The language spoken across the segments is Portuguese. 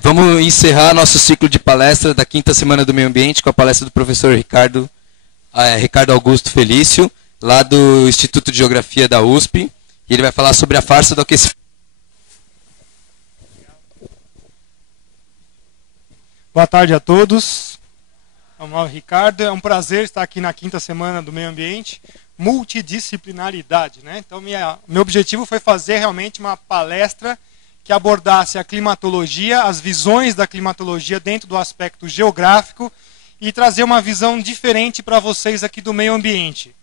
Vamos encerrar nosso ciclo de palestra da quinta semana do meio ambiente com a palestra do professor Ricardo Augusto Felício, lá do Instituto de Geografia da USP. E ele vai falar sobre a farsa do aquecimento. Boa tarde a todos. Meu nome é Ricardo. É um prazer estar aqui na quinta semana do meio ambiente. Multidisciplinaridade, né? Então, meu objetivo foi fazer realmente uma palestra que abordasse a climatologia, as visões da climatologia dentro do aspecto geográfico e trazer uma visão diferente para vocês aqui do meio ambiente.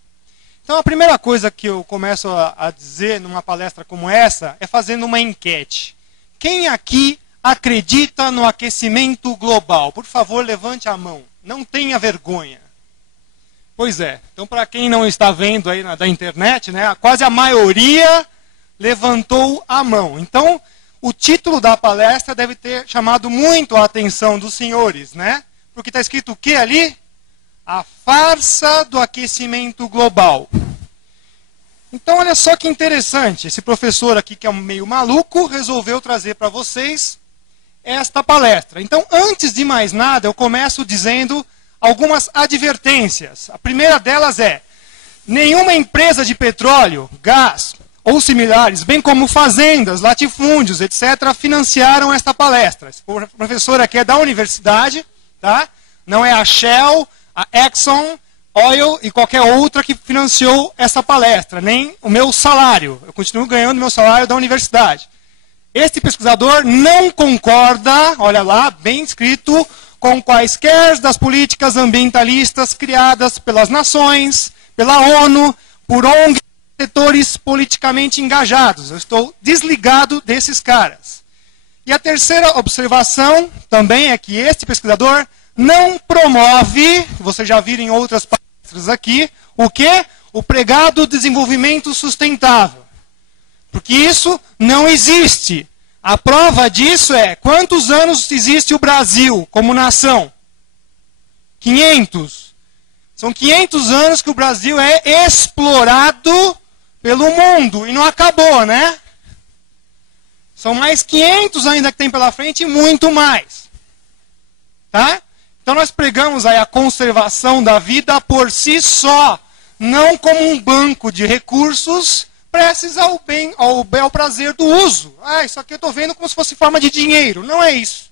Então, a primeira coisa que eu começo a dizer numa palestra como essa é fazendo uma enquete. Quem aqui acredita no aquecimento global? Por favor, levante a mão. Não tenha vergonha. Pois é. Então, para quem não está vendo aí da internet, né, quase a maioria levantou a mão. Então, o título da palestra deve ter chamado muito a atenção dos senhores, né? Porque está escrito o que ali? A farsa do aquecimento global. Então, olha só que interessante. Esse professor aqui, que é meio maluco, resolveu trazer para vocês esta palestra. Então, antes de mais nada, eu começo dizendo algumas advertências. A primeira delas é: nenhuma empresa de petróleo, gás ou similares, bem como fazendas, latifúndios, etc., financiaram esta palestra. Esse professor aqui é da universidade, tá? Não é a Shell, a Exxon Oil e qualquer outra que financiou essa palestra, nem o meu salário. Eu continuo ganhando meu salário da universidade. Este pesquisador não concorda, olha lá, bem escrito, com quaisquer das políticas ambientalistas criadas pelas nações, pela ONU, por ONGs, setores politicamente engajados. Eu estou desligado desses caras. E a terceira observação também é que este pesquisador não promove, vocês já viram em outras palestras aqui, o quê? O pregado desenvolvimento sustentável. Porque isso não existe. A prova disso é: quantos anos existe o Brasil como nação? 500. São 500 anos que o Brasil é explorado pelo mundo. E não acabou, né? São mais 500 ainda que tem pela frente e muito mais. Tá? Então nós pregamos aí a conservação da vida por si só. Não como um banco de recursos prestes ao bem, ao prazer do uso. Isso aqui eu estou vendo como se fosse forma de dinheiro. Não é isso.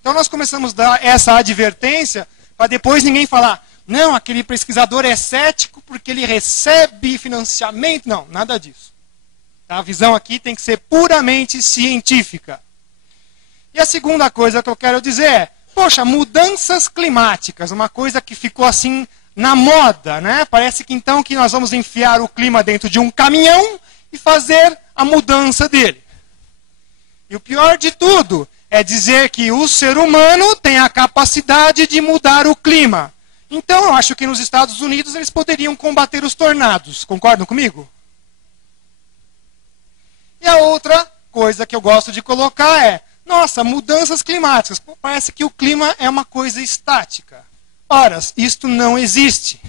Então nós começamos a dar essa advertência para depois ninguém falar: não, aquele pesquisador é cético porque ele recebe financiamento. Não, nada disso. A visão aqui tem que ser puramente científica. E a segunda coisa que eu quero dizer é: poxa, mudanças climáticas, uma coisa que ficou assim na moda, né? Parece que então que nós vamos enfiar o clima dentro de um caminhão e fazer a mudança dele. E o pior de tudo é dizer que o ser humano tem a capacidade de mudar o clima. Então, eu acho que nos Estados Unidos eles poderiam combater os tornados. Concordam comigo? E a outra coisa que eu gosto de colocar é: nossa, mudanças climáticas. Parece que o clima é uma coisa estática. Ora, isto não existe.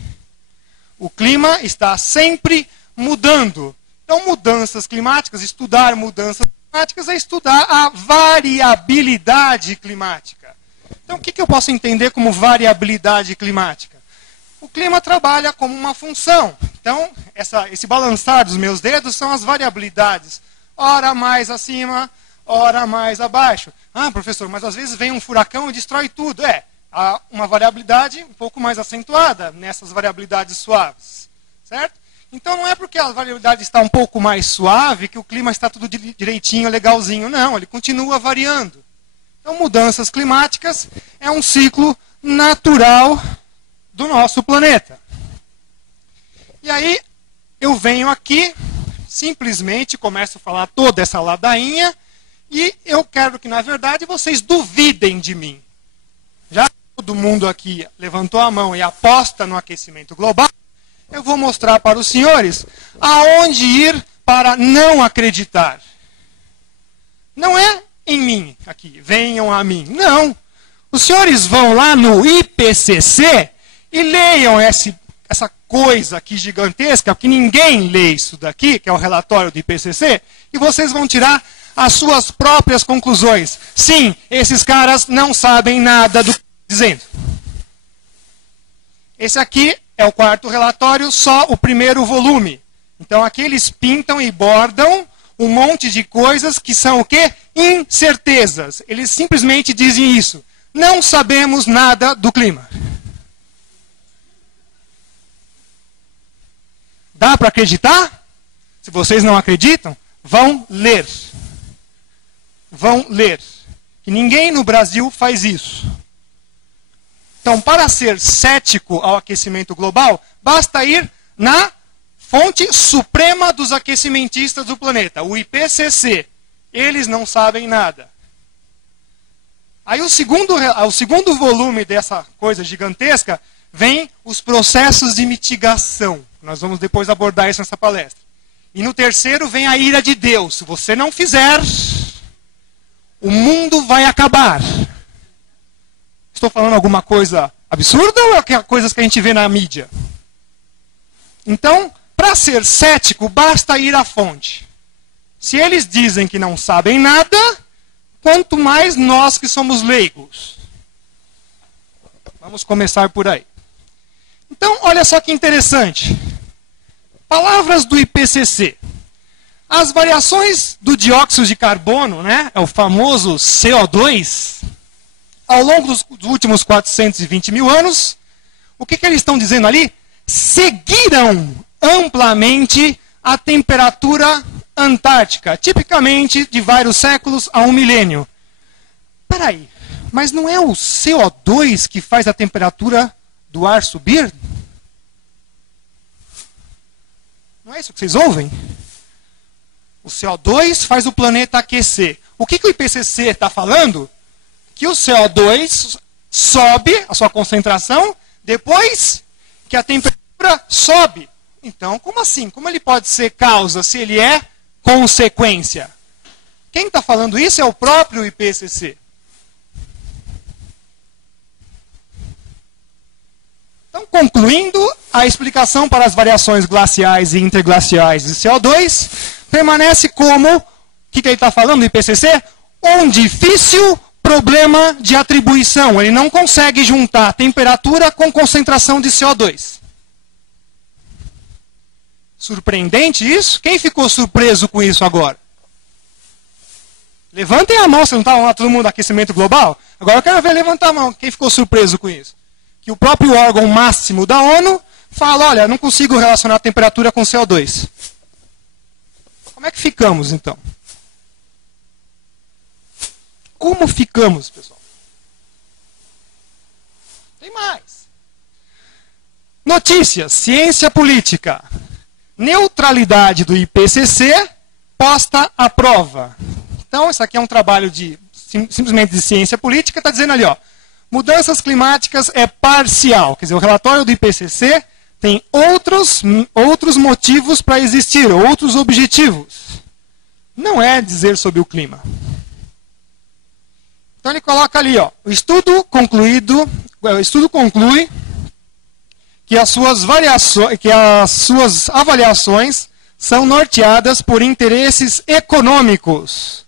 O clima está sempre mudando. Então, mudanças climáticas, estudar mudanças climáticas é estudar a variabilidade climática. Então, o que eu posso entender como variabilidade climática? O clima trabalha como uma função. Então, esse balançar dos meus dedos são as variabilidades. Ora mais acima, ora mais abaixo. Ah, professor, mas às vezes vem um furacão e destrói tudo. Há uma variabilidade um pouco mais acentuada nessas variabilidades suaves. Certo? Então, não é porque a variabilidade está um pouco mais suave que o clima está tudo direitinho, legalzinho. Não, ele continua variando. Então, mudanças climáticas é um ciclo natural do nosso planeta. E aí, eu venho aqui, simplesmente começo a falar toda essa ladainha, e eu quero que, na verdade, vocês duvidem de mim. Já que todo mundo aqui levantou a mão e aposta no aquecimento global, eu vou mostrar para os senhores aonde ir para não acreditar. Não é em mim aqui, venham a mim. Não. Os senhores vão lá no IPCC e leiam esse essa coisa aqui gigantesca, que ninguém lê isso daqui, que é o relatório do IPCC, e vocês vão tirar as suas próprias conclusões. Sim, esses caras não sabem nada do que estão dizendo. Esse aqui é o quarto relatório, só o primeiro volume. Então aqui eles pintam e bordam um monte de coisas que são o quê? Incertezas. Eles simplesmente dizem isso. Não sabemos nada do clima. Dá para acreditar? Se vocês não acreditam, vão ler. Vão ler. Que ninguém no Brasil faz isso. Então, para ser cético ao aquecimento global, basta ir na fonte suprema dos aquecimentistas do planeta, o IPCC. Eles não sabem nada. Aí o segundo volume dessa coisa gigantesca vem os processos de mitigação. Nós vamos depois abordar isso nessa palestra. E no terceiro vem a ira de Deus. Se você não fizer, o mundo vai acabar. Estou falando alguma coisa absurda ou é coisas que a gente vê na mídia? Então, para ser cético, basta ir à fonte. Se eles dizem que não sabem nada, quanto mais nós que somos leigos. Vamos começar por aí. Então, olha só que interessante. Palavras do IPCC. As variações do dióxido de carbono, né, é o famoso CO2, ao longo dos últimos 420 mil anos, o que eles estão dizendo ali? Seguiram amplamente a temperatura antártica, tipicamente de vários séculos a um milênio. Peraí, mas não é o CO2 que faz a temperatura do ar subir? Não é isso que vocês ouvem? O CO2 faz o planeta aquecer. O que o IPCC está falando? Que o CO2 sobe a sua concentração depois que a temperatura sobe. Então, como assim? Como ele pode ser causa se ele é consequência? Quem está falando isso é o próprio IPCC. Então, concluindo, a explicação para as variações glaciais e interglaciais de CO2 permanece como, o que ele está falando, o IPCC? Um difícil problema de atribuição. Ele não consegue juntar temperatura com concentração de CO2. Surpreendente isso? Quem ficou surpreso com isso agora? Levantem a mão, se não estava lá todo mundo aquecimento global? Agora eu quero ver levantar a mão. Quem ficou surpreso com isso? Que o próprio órgão máximo da ONU fala, olha, não consigo relacionar a temperatura com CO2. Como é que ficamos, então? Como ficamos, pessoal? Tem mais. Notícias, ciência política. Neutralidade do IPCC posta à prova. Então, isso aqui é um trabalho simplesmente de ciência política, está dizendo ali, ó, mudanças climáticas é parcial. Quer dizer, o relatório do IPCC tem outros motivos para existir, outros objetivos. Não é dizer sobre o clima. Então ele coloca ali, ó, o estudo conclui que as suas avaliações são norteadas por interesses econômicos.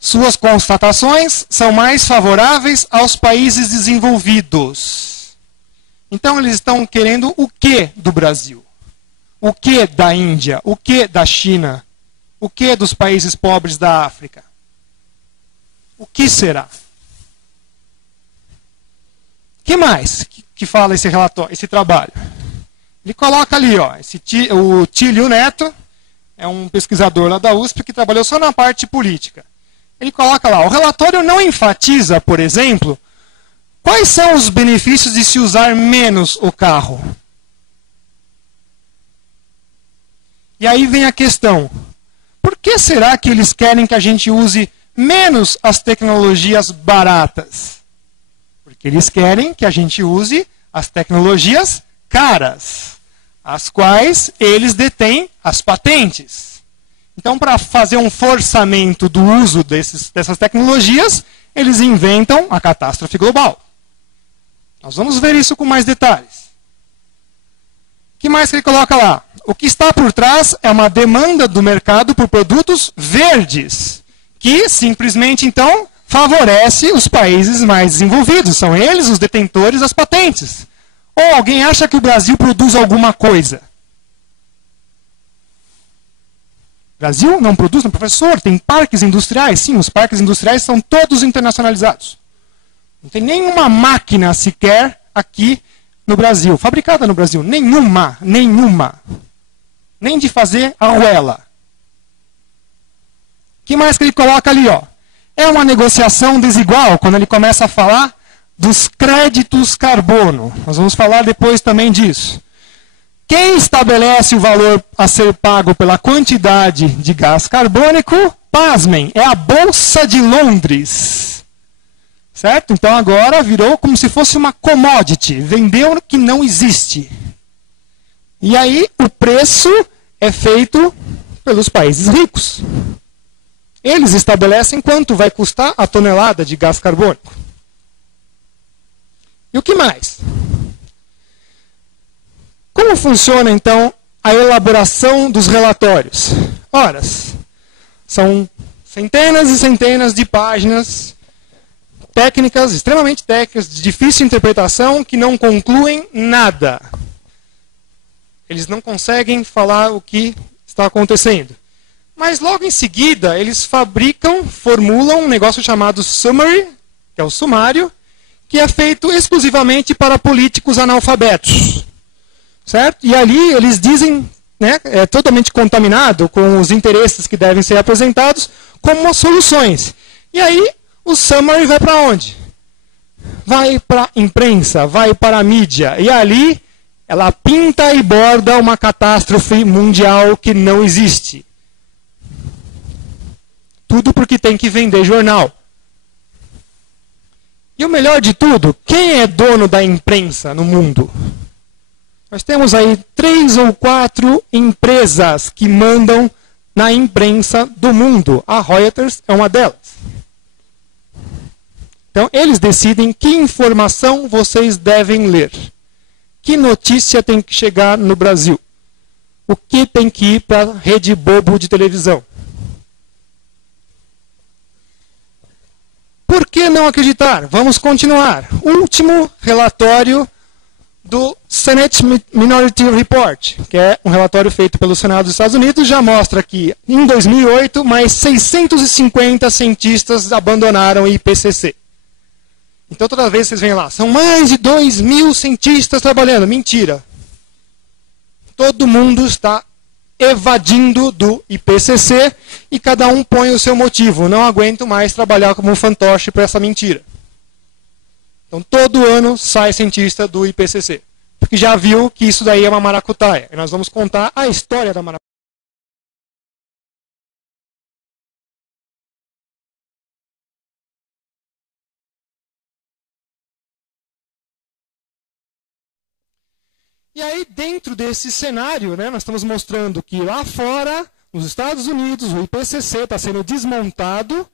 Suas constatações são mais favoráveis aos países desenvolvidos. Então eles estão querendo o que do Brasil? O que da Índia? O que da China? O que dos países pobres da África? O que será? O que mais que fala esse relatório, esse trabalho? Ele coloca ali, ó, o Tílio Neto, é um pesquisador lá da USP que trabalhou só na parte política. Ele coloca lá, o relatório não enfatiza, por exemplo, quais são os benefícios de se usar menos o carro. E aí vem a questão, por que será que eles querem que a gente use menos as tecnologias baratas? Porque eles querem que a gente use as tecnologias caras, as quais eles detêm as patentes. Então, para fazer um forçamento do uso dessas tecnologias, eles inventam a catástrofe global. Nós vamos ver isso com mais detalhes. que mais que ele coloca lá? O que está por trás é uma demanda do mercado por produtos verdes, que simplesmente, então, favorece os países mais desenvolvidos. São eles os detentores das patentes. Ou alguém acha que o Brasil produz alguma coisa? O Brasil não produz, não, professor, tem parques industriais. Sim, os parques industriais são todos internacionalizados. Não tem nenhuma máquina sequer aqui no Brasil, fabricada no Brasil. Nenhuma. Nem de fazer arruela. O que mais que ele coloca ali? Ó? É uma negociação desigual, quando ele começa a falar dos créditos carbono. Nós vamos falar depois também disso. Quem estabelece o valor a ser pago pela quantidade de gás carbônico, pasmem, é a Bolsa de Londres. Certo? Então agora virou como se fosse uma commodity. Vendeu que não existe. E aí o preço é feito pelos países ricos. Eles estabelecem quanto vai custar a tonelada de gás carbônico. E o que mais? Como funciona, então, a elaboração dos relatórios? Ora, são centenas e centenas de páginas técnicas, extremamente técnicas, de difícil interpretação, que não concluem nada. Eles não conseguem falar o que está acontecendo. Mas logo em seguida, eles formulam um negócio chamado summary, que é o sumário, que é feito exclusivamente para políticos analfabetos. Certo? E ali eles dizem, né, é totalmente contaminado com os interesses que devem ser apresentados como soluções. E aí o summary vai para onde? Vai para a imprensa, vai para a mídia. E ali ela pinta e borda uma catástrofe mundial que não existe. Tudo porque tem que vender jornal. E o melhor de tudo, quem é dono da imprensa no mundo? Nós temos aí 3 ou 4 empresas que mandam na imprensa do mundo. A Reuters é uma delas. Então, eles decidem que informação vocês devem ler. Que notícia tem que chegar no Brasil? O que tem que ir para a rede bobo de televisão? Por que não acreditar? Vamos continuar. Último relatório do Senate Minority Report, que é um relatório feito pelo Senado dos Estados Unidos, já mostra que, em 2008, mais 650 cientistas abandonaram o IPCC. Então, toda vez que vocês veem lá, são mais de 2.000 cientistas trabalhando. Mentira. Todo mundo está evadindo do IPCC e cada um põe o seu motivo. Não aguento mais trabalhar como um fantoche para essa mentira. Então, todo ano sai cientista do IPCC. Porque já viu que isso daí é uma maracutaia. E nós vamos contar a história da maracutaia. E aí, dentro desse cenário, né, nós estamos mostrando que lá fora, nos Estados Unidos, o IPCC está sendo desmontado.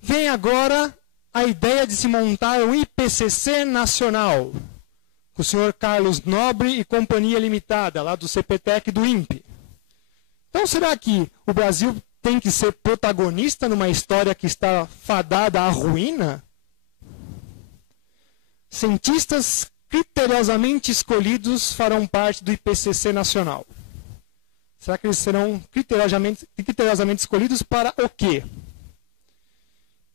Vem agora a ideia de se montar um IPCC nacional, com o senhor Carlos Nobre e Companhia Limitada, lá do CPTEC e do INPE. Então, será que o Brasil tem que ser protagonista numa história que está fadada à ruína? Cientistas criteriosamente escolhidos farão parte do IPCC nacional. Será que eles serão criteriosamente escolhidos para o quê?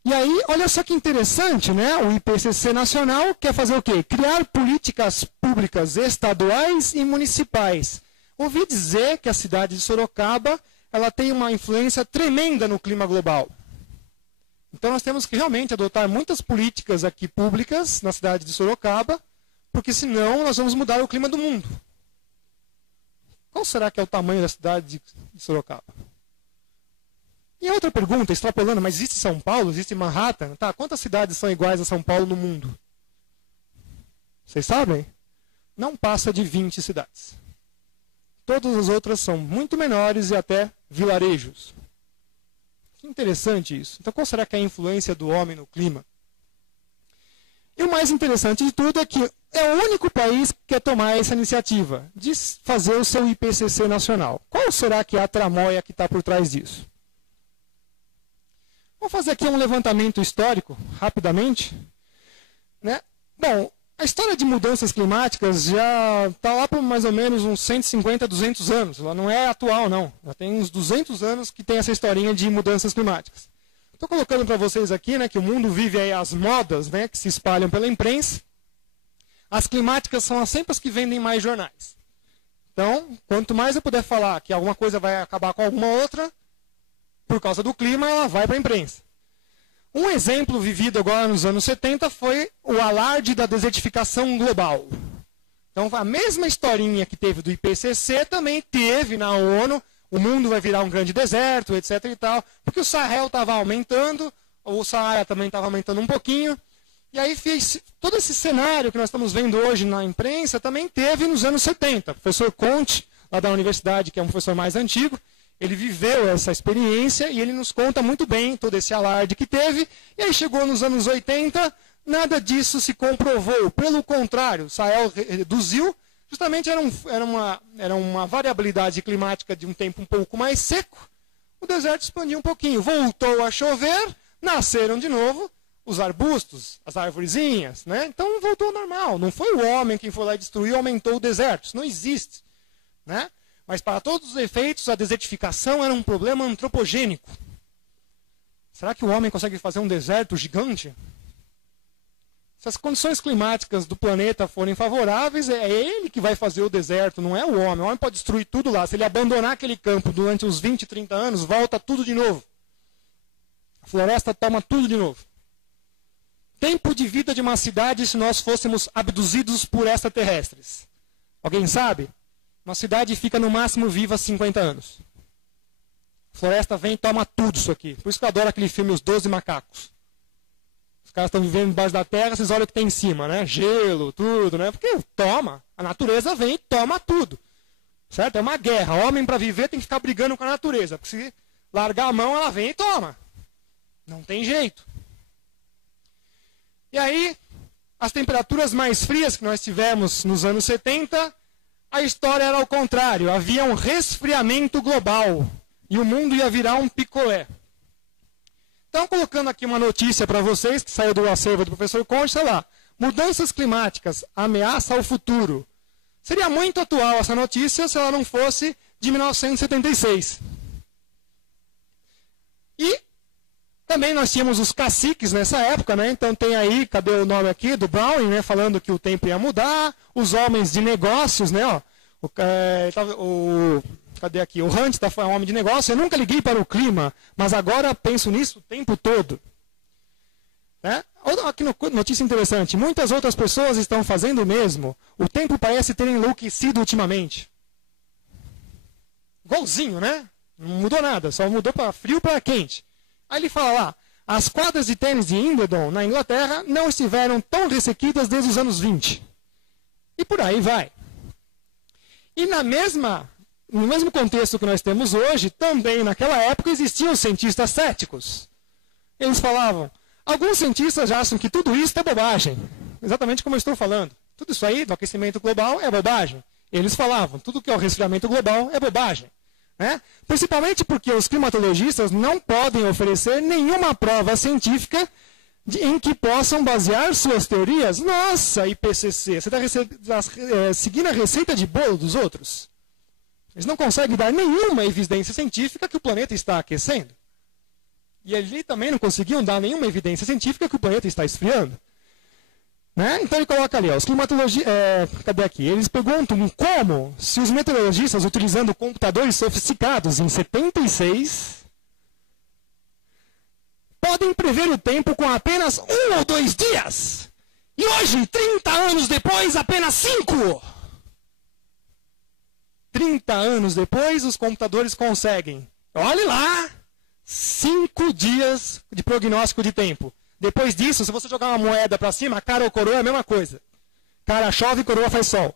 E aí, olha só que interessante, né? O IPCC nacional quer fazer o quê? Criar políticas públicas estaduais e municipais. Ouvi dizer que a cidade de Sorocaba ela tem uma influência tremenda no clima global. Então nós temos que realmente adotar muitas políticas aqui públicas na cidade de Sorocaba, porque senão nós vamos mudar o clima do mundo. Qual será que é o tamanho da cidade de Sorocaba? E a outra pergunta, extrapolando, mas existe São Paulo, existe Manhattan? Tá, quantas cidades são iguais a São Paulo no mundo? Vocês sabem? Não passa de 20 cidades. Todas as outras são muito menores e até vilarejos. Que interessante isso. Então, qual será que é a influência do homem no clima? E o mais interessante de tudo é que é o único país que quer tomar essa iniciativa de fazer o seu IPCC nacional. Qual será que é a tramóia que está por trás disso? Vou fazer aqui um levantamento histórico, rapidamente. Né? Bom, a história de mudanças climáticas já está lá por mais ou menos uns 150, 200 anos. Ela não é atual, não. Já tem uns 200 anos que tem essa historinha de mudanças climáticas. Estou colocando para vocês aqui, né, que o mundo vive aí as modas, né, que se espalham pela imprensa. As climáticas são sempre as que vendem mais jornais. Então, quanto mais eu puder falar que alguma coisa vai acabar com alguma outra, por causa do clima, ela vai para a imprensa. Um exemplo vivido agora nos anos 70 foi o alarde da desertificação global. Então, a mesma historinha que teve do IPCC também teve na ONU. O mundo vai virar um grande deserto, etc. e tal, porque o Sahel estava aumentando, o Saara também estava aumentando um pouquinho. E aí fez todo esse cenário que nós estamos vendo hoje na imprensa também teve nos anos 70. O professor Conte, lá da universidade, que é um professor mais antigo, ele viveu essa experiência e ele nos conta muito bem todo esse alarde que teve. E aí chegou nos anos 80, nada disso se comprovou. Pelo contrário, o Sahel reduziu. Justamente era uma variabilidade climática de um tempo um pouco mais seco. O deserto expandiu um pouquinho. Voltou a chover, nasceram de novo os arbustos, as arvorezinhas. Né? Então voltou ao normal. Não foi o homem quem foi lá e destruiu e aumentou o deserto. Isso não existe. Né? Mas para todos os efeitos, a desertificação era um problema antropogênico. Será que o homem consegue fazer um deserto gigante? Se as condições climáticas do planeta forem favoráveis, é ele que vai fazer o deserto, não é o homem. O homem pode destruir tudo lá. Se ele abandonar aquele campo durante uns 20, 30 anos, volta tudo de novo. A floresta toma tudo de novo. Tempo de vida de uma cidade se nós fôssemos abduzidos por extraterrestres. Alguém sabe? Uma cidade fica no máximo viva 50 anos. A floresta vem e toma tudo isso aqui. Por isso que eu adoro aquele filme Os 12 Macacos. Os caras estão vivendo embaixo da terra, vocês olham o que tem em cima, né? Gelo, tudo, né? Porque toma. A natureza vem e toma tudo. Certo? É uma guerra. O homem, para viver, tem que ficar brigando com a natureza. Porque se largar a mão, ela vem e toma. Não tem jeito. E aí, as temperaturas mais frias que nós tivemos nos anos 70, a história era ao contrário. Havia um resfriamento global. E o mundo ia virar um picolé. Então, colocando aqui uma notícia para vocês, que saiu do acervo do professor Conte, sei lá, mudanças climáticas, ameaça ao futuro. Seria muito atual essa notícia se ela não fosse de 1976. E também nós tínhamos os caciques nessa época, né? Então tem aí, cadê o nome aqui, do Browning, né? Falando que o tempo ia mudar, os homens de negócios, né? Ó, cadê aqui? O Hunt foi um homem de negócio. Eu nunca liguei para o clima, mas agora penso nisso o tempo todo. Né? Aqui notícia interessante. Muitas outras pessoas estão fazendo o mesmo. O tempo parece ter enlouquecido ultimamente. Igualzinho, né? Não mudou nada, só mudou para frio para quente. Aí ele fala lá, as quadras de tênis de Wimbledon, na Inglaterra, não estiveram tão ressequidas desde os anos 20. E por aí vai. E no mesmo contexto que nós temos hoje, também naquela época existiam cientistas céticos. Eles falavam, alguns cientistas já acham que tudo isso é bobagem. Exatamente como eu estou falando. Tudo isso aí do aquecimento global é bobagem. Eles falavam, tudo que é o resfriamento global é bobagem. Né? Principalmente porque os climatologistas não podem oferecer nenhuma prova científica em que possam basear suas teorias. Nossa, IPCC, você está seguindo a receita de bolo dos outros? Eles não conseguem dar nenhuma evidência científica que o planeta está aquecendo. E ali também não conseguiam dar nenhuma evidência científica que o planeta está esfriando. Né? Então ele coloca ali, ó, os climatologistas, cadê aqui? Eles perguntam como, se os meteorologistas, utilizando computadores sofisticados em 76, podem prever o tempo com apenas 1 ou 2 dias. E hoje, 30 anos depois, apenas 5. 30 anos depois, os computadores conseguem, olhe lá, 5 dias de prognóstico de tempo. Depois disso, se você jogar uma moeda para cima, cara ou coroa é a mesma coisa. Cara chove, coroa faz sol.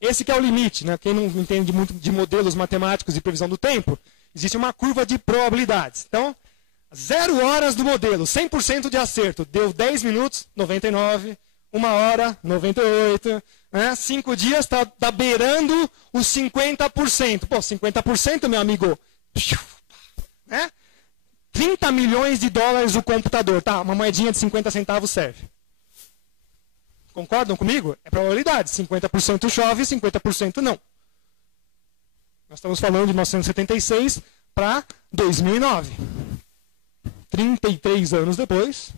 Esse que é o limite, né? Quem não entende muito de modelos matemáticos e previsão do tempo, existe uma curva de probabilidades. Então, 0 horas do modelo, 100% de acerto. Deu 10 minutos, 99. 1 hora, 98. Né? 5 dias, está beirando os 50%. Pô, 50%, meu amigo. Né? 30 milhões de dólares o computador. Tá, uma moedinha de 50 centavos serve. Concordam comigo? É probabilidade. 50% chove, 50% não. Nós estamos falando de 1976 para 2009. 33 anos depois,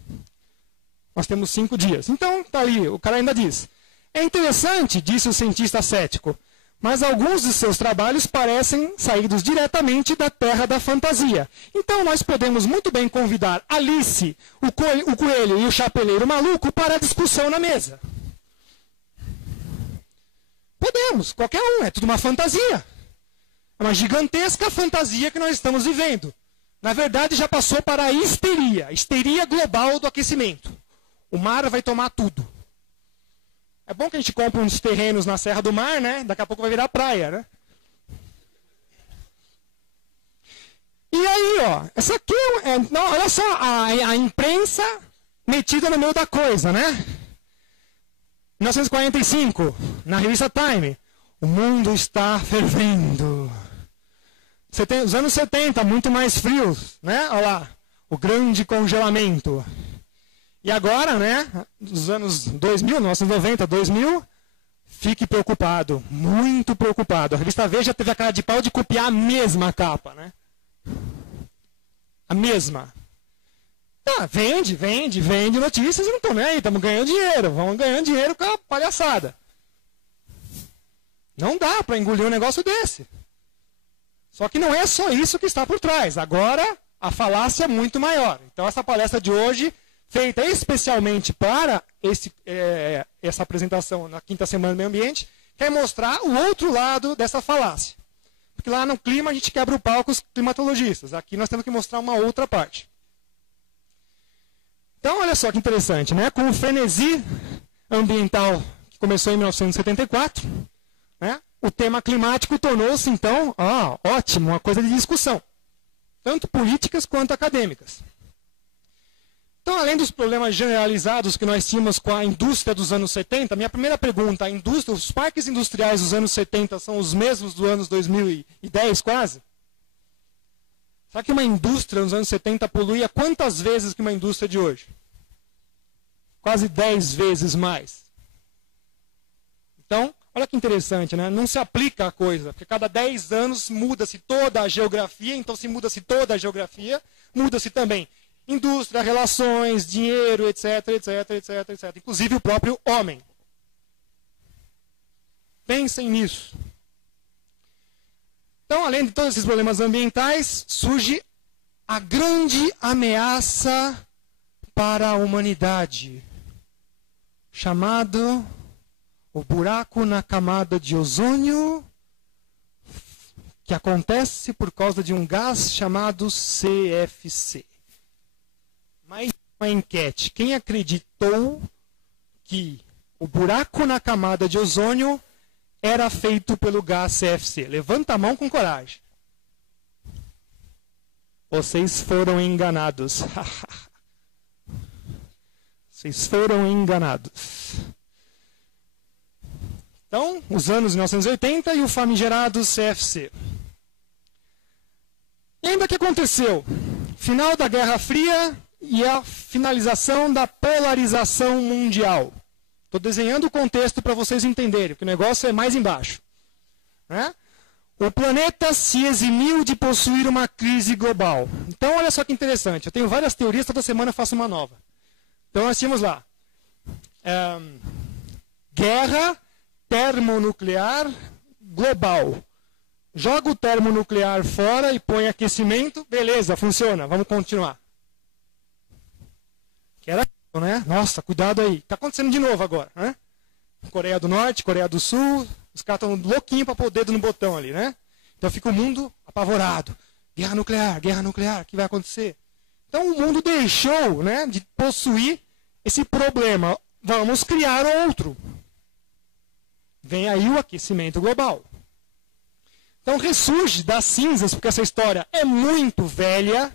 nós temos 5 dias. Então, tá ali, o cara ainda diz. É interessante, disse o cientista cético, mas alguns de seus trabalhos parecem saídos diretamente da terra da fantasia. Então, nós podemos muito bem convidar Alice, o coelho e o chapeleiro maluco para a discussão na mesa. Podemos, qualquer um, é tudo uma fantasia. É uma gigantesca fantasia que nós estamos vivendo. Na verdade, já passou para a histeria global do aquecimento. O mar vai tomar tudo. É bom que a gente compre uns terrenos na Serra do Mar, né? Daqui a pouco vai virar praia, né? E aí, ó, essa aqui não, olha só a imprensa metida no meio da coisa, né? 1945, na revista Time, o mundo está fervendo. Os anos 70, muito mais frios, né? Olha lá, o grande congelamento. E agora, né, dos anos 2000, 1990, 2000, fique preocupado, muito preocupado. A revista Veja teve a cara de pau de copiar a mesma capa, né? A mesma. Ah, vende notícias e não estão nem aí, estamos ganhando dinheiro, vamos ganhando dinheiro com a palhaçada. Não dá para engolir um negócio desse. Só que não é só isso que está por trás. Agora, a falácia é muito maior. Então, essa palestra de hoje, feita especialmente para essa apresentação na quinta semana do meio ambiente, quer mostrar o outro lado dessa falácia. Porque lá no clima a gente quebra o pau com os climatologistas. Aqui nós temos que mostrar uma outra parte. Então, olha só que interessante, né? Com o frenesi ambiental que começou em 1974, né? O tema climático tornou-se, então, ótimo, uma coisa de discussão. Tanto políticas quanto acadêmicas. Então, além dos problemas generalizados que nós tínhamos com a indústria dos anos 70, minha primeira pergunta, os parques industriais dos anos 70 são os mesmos dos anos 2010, quase? Será que uma indústria nos anos 70 poluía quantas vezes que uma indústria de hoje? Quase 10 vezes mais. Então, olha que interessante, né? Não se aplica a coisa, porque cada 10 anos muda-se toda a geografia, então se muda-se toda a geografia, muda-se também indústria, relações, dinheiro, etc, etc, etc, etc. Inclusive o próprio homem. Pensem nisso. Então, além de todos esses problemas ambientais, surge a grande ameaça para a humanidade, chamado o buraco na camada de ozônio, que acontece por causa de um gás chamado CFC. Mais uma enquete. Quem acreditou que o buraco na camada de ozônio era feito pelo gás CFC? Levanta a mão com coragem. Vocês foram enganados. Vocês foram enganados. Então, os anos 1980 e o famigerado CFC. E ainda o que aconteceu? Final da Guerra Fria e a finalização da polarização mundial. Estou desenhando o contexto para vocês entenderem, porque o negócio é mais embaixo. Né? O planeta se eximiu de possuir uma crise global. Então, olha só que interessante. Eu tenho várias teorias, toda semana eu faço uma nova. Então, nós tínhamos lá. Guerra termonuclear global. Joga o termonuclear fora e põe aquecimento. Beleza, funciona. Vamos continuar. Que era, né? Nossa, cuidado aí. Está acontecendo de novo agora, né? Coreia do Norte, Coreia do Sul, os caras estão louquinhos para pôr o dedo no botão ali, né? Então fica o mundo apavorado. Guerra nuclear, o que vai acontecer? Então o mundo deixou, né, de possuir esse problema. Vamos criar outro. Vem aí o aquecimento global. Então ressurge das cinzas, porque essa história é muito velha.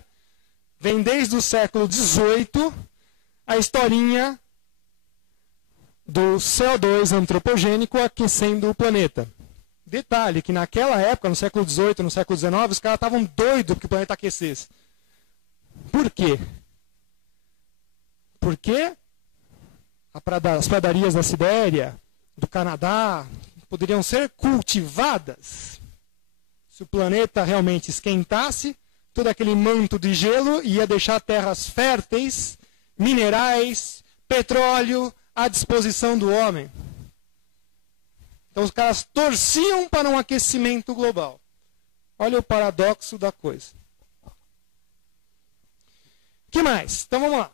vem desde o século XVIII a historinha do CO2 antropogênico aquecendo o planeta. Detalhe que naquela época, no século XVIII, no século XIX, os caras estavam doidos que o planeta aquecesse. Por quê? Porque as pradarias da Sibéria, do Canadá, poderiam ser cultivadas. Se o planeta realmente esquentasse, todo aquele manto de gelo ia deixar terras férteis, minerais, petróleo à disposição do homem. Então os caras torciam para um aquecimento global. Olha o paradoxo da coisa. O que mais? Então vamos lá.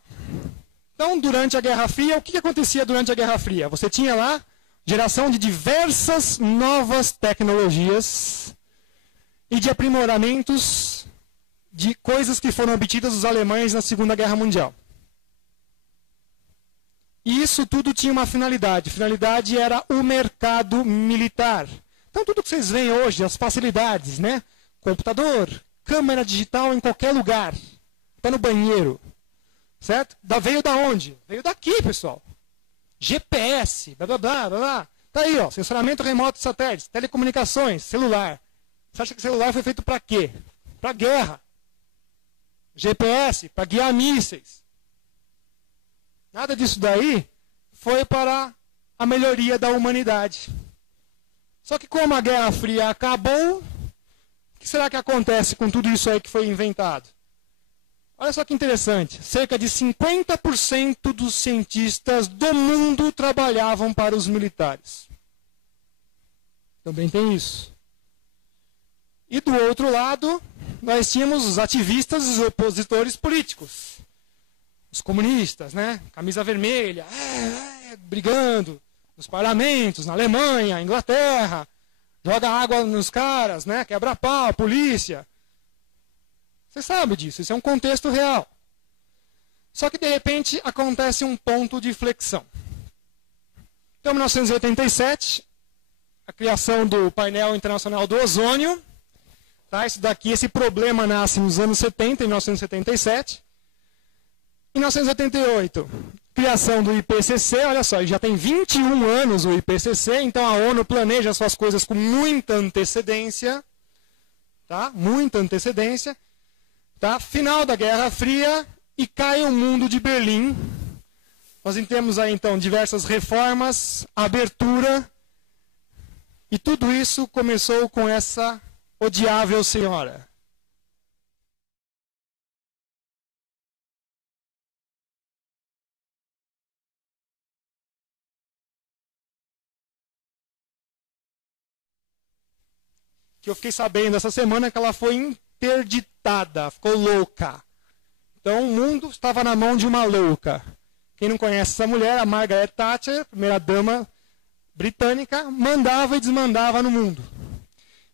Então, durante a Guerra Fria, o que acontecia durante a Guerra Fria? Você tinha lá geração de diversas novas tecnologias e de aprimoramentos de coisas que foram obtidas dos alemães na Segunda Guerra Mundial. E isso tudo tinha uma finalidade. A finalidade era o mercado militar. Então, tudo que vocês veem hoje, as facilidades, né? Computador, câmera digital em qualquer lugar. Até no banheiro. Certo? Veio da onde? Veio daqui, pessoal. GPS, blá, blá, blá, blá, blá. Tá aí, ó. Sensoramento remoto de satélites, telecomunicações, celular. Você acha que o celular foi feito para quê? Para guerra. GPS, para guiar mísseis. Nada disso daí foi para a melhoria da humanidade. Só que como a Guerra Fria acabou, o que será que acontece com tudo isso aí que foi inventado? Olha só que interessante. Cerca de 50% dos cientistas do mundo trabalhavam para os militares. Também tem isso. E do outro lado, nós tínhamos os ativistas e os opositores políticos. Os comunistas, né? Camisa vermelha, brigando nos parlamentos, na Alemanha, Inglaterra, joga água nos caras, né? Quebra pau, polícia. Você sabe disso, isso é um contexto real. Só que de repente acontece um ponto de flexão. Então, em 1987, a criação do painel internacional do ozônio. Tá? Isso daqui, esse problema nasce nos anos 70, em 1977. Em 1988, criação do IPCC, olha só, já tem 21 anos o IPCC, então a ONU planeja suas coisas com muita antecedência. Tá? Muita antecedência. Tá? Final da Guerra Fria e cai o mundo de Berlim. Nós temos aí então diversas reformas, abertura, e tudo isso começou com essa odiável senhora. Que eu fiquei sabendo essa semana que ela foi interditada, ficou louca. Então o mundo estava na mão de uma louca. Quem não conhece essa mulher, a Margaret Thatcher, primeira-dama britânica, mandava e desmandava no mundo.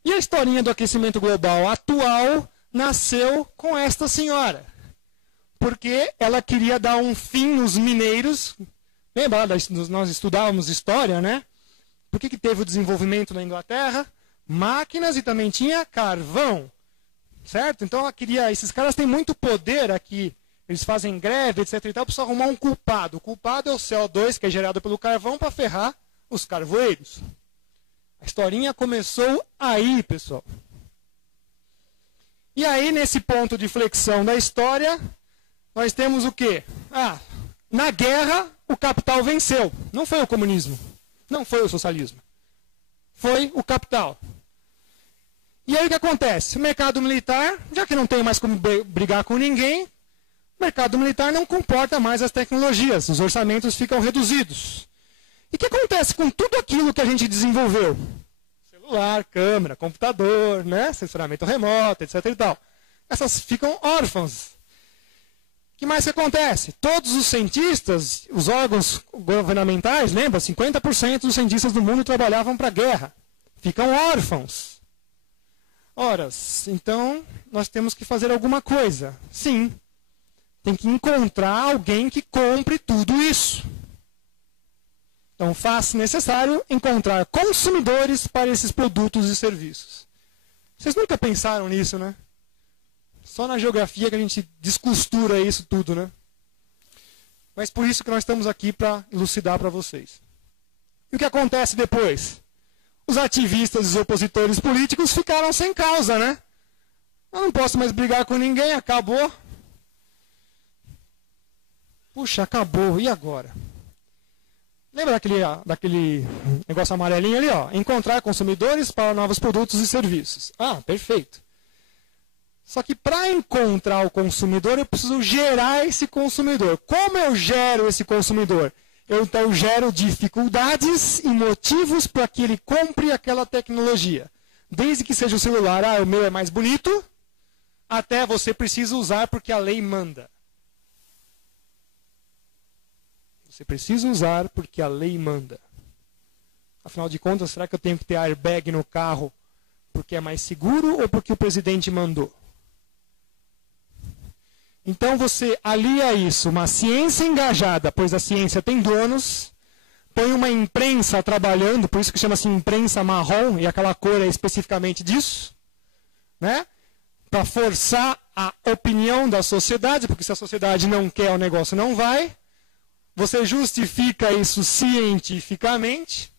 E a historinha do aquecimento global atual nasceu com esta senhora. Porque ela queria dar um fim nos mineiros. Lembra, nós estudávamos história, né? Por que teve o desenvolvimento na Inglaterra? Máquinas e também tinha carvão. Certo? Então ela queria. Esses caras têm muito poder aqui. Eles fazem greve, etc. E tal, precisa arrumar um culpado. O culpado é o CO2, que é gerado pelo carvão, para ferrar os carvoeiros. A historinha começou aí, pessoal. E aí, nesse ponto de flexão da história, nós temos o quê? Na guerra, o capital venceu. Não foi o comunismo. Não foi o socialismo. Foi o capital. E aí o que acontece? O mercado militar, já que não tem mais como brigar com ninguém, o mercado militar não comporta mais as tecnologias. Os orçamentos ficam reduzidos. E o que acontece com tudo aquilo que a gente desenvolveu? Celular, câmera, computador, né? Sensoramento remoto, etc. e tal. Essas ficam órfãs. O que mais que acontece? Todos os cientistas, os órgãos governamentais, lembra? 50% dos cientistas do mundo trabalhavam para a guerra. Ficam órfãos. Ora, então nós temos que fazer alguma coisa. Sim. Tem que encontrar alguém que compre tudo isso. Então faz necessário encontrar consumidores para esses produtos e serviços. Vocês nunca pensaram nisso, né? Só na geografia que a gente descostura isso tudo, né? Mas por isso que nós estamos aqui para elucidar para vocês. E o que acontece depois? Os ativistas e os opositores políticos ficaram sem causa, né? Eu não posso mais brigar com ninguém, acabou. Puxa, acabou, e agora? Lembra daquele negócio amarelinho ali, ó? Encontrar consumidores para novos produtos e serviços. Ah, perfeito. Só que para encontrar o consumidor, eu preciso gerar esse consumidor. Como eu gero esse consumidor? Então eu gero dificuldades e motivos para que ele compre aquela tecnologia. Desde que seja o celular, ah, o meu é mais bonito, até você precisa usar porque a lei manda. Você precisa usar porque a lei manda. Afinal de contas, será que eu tenho que ter airbag no carro porque é mais seguro ou porque o presidente mandou? Então você alia isso, uma ciência engajada, pois a ciência tem donos, põe uma imprensa trabalhando, por isso que chama-se imprensa marrom, e aquela cor é especificamente disso, né? Para forçar a opinião da sociedade, porque se a sociedade não quer, o negócio não vai. Você justifica isso cientificamente,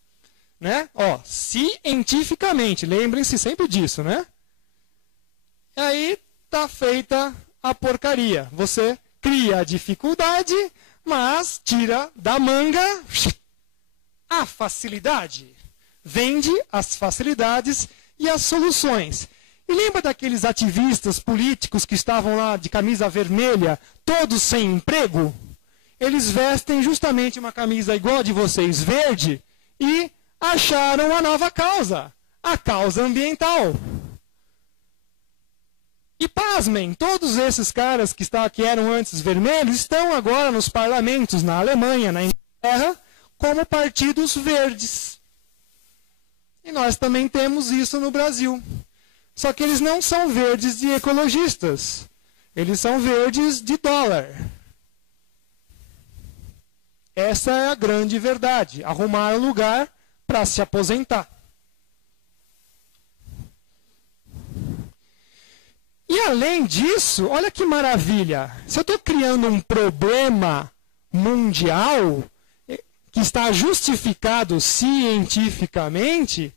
né? Ó, cientificamente, lembrem-se sempre disso, né? E aí está feita a porcaria. Você cria a dificuldade, mas tira da manga a facilidade. Vende as facilidades e as soluções. E lembra daqueles ativistas políticos que estavam lá de camisa vermelha, todos sem emprego? Eles vestem justamente uma camisa igual a de vocês, verde, e acharam a nova causa, a causa ambiental. E pasmem, todos esses caras que eram antes vermelhos estão agora nos parlamentos, na Alemanha, na Inglaterra, como partidos verdes. E nós também temos isso no Brasil. Só que eles não são verdes de ecologistas. Eles são verdes de dólar. Essa é a grande verdade. Arrumar um lugar para se aposentar. E além disso, olha que maravilha. Se eu estou criando um problema mundial que está justificado cientificamente,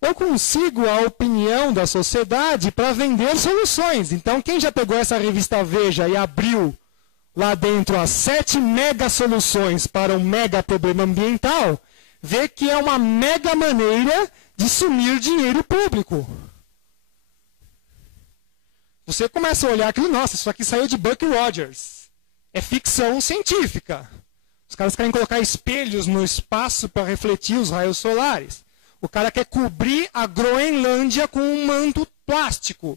eu consigo a opinião da sociedade para vender soluções. Então, quem já pegou essa revista Veja e abriu lá dentro as 7 mega soluções para um mega problema ambiental, vê que é uma mega maneira de sumir dinheiro público. Você começa a olhar aquilo, nossa, isso aqui saiu de Buck Rogers. É ficção científica. Os caras querem colocar espelhos no espaço para refletir os raios solares. O cara quer cobrir a Groenlândia com um manto plástico.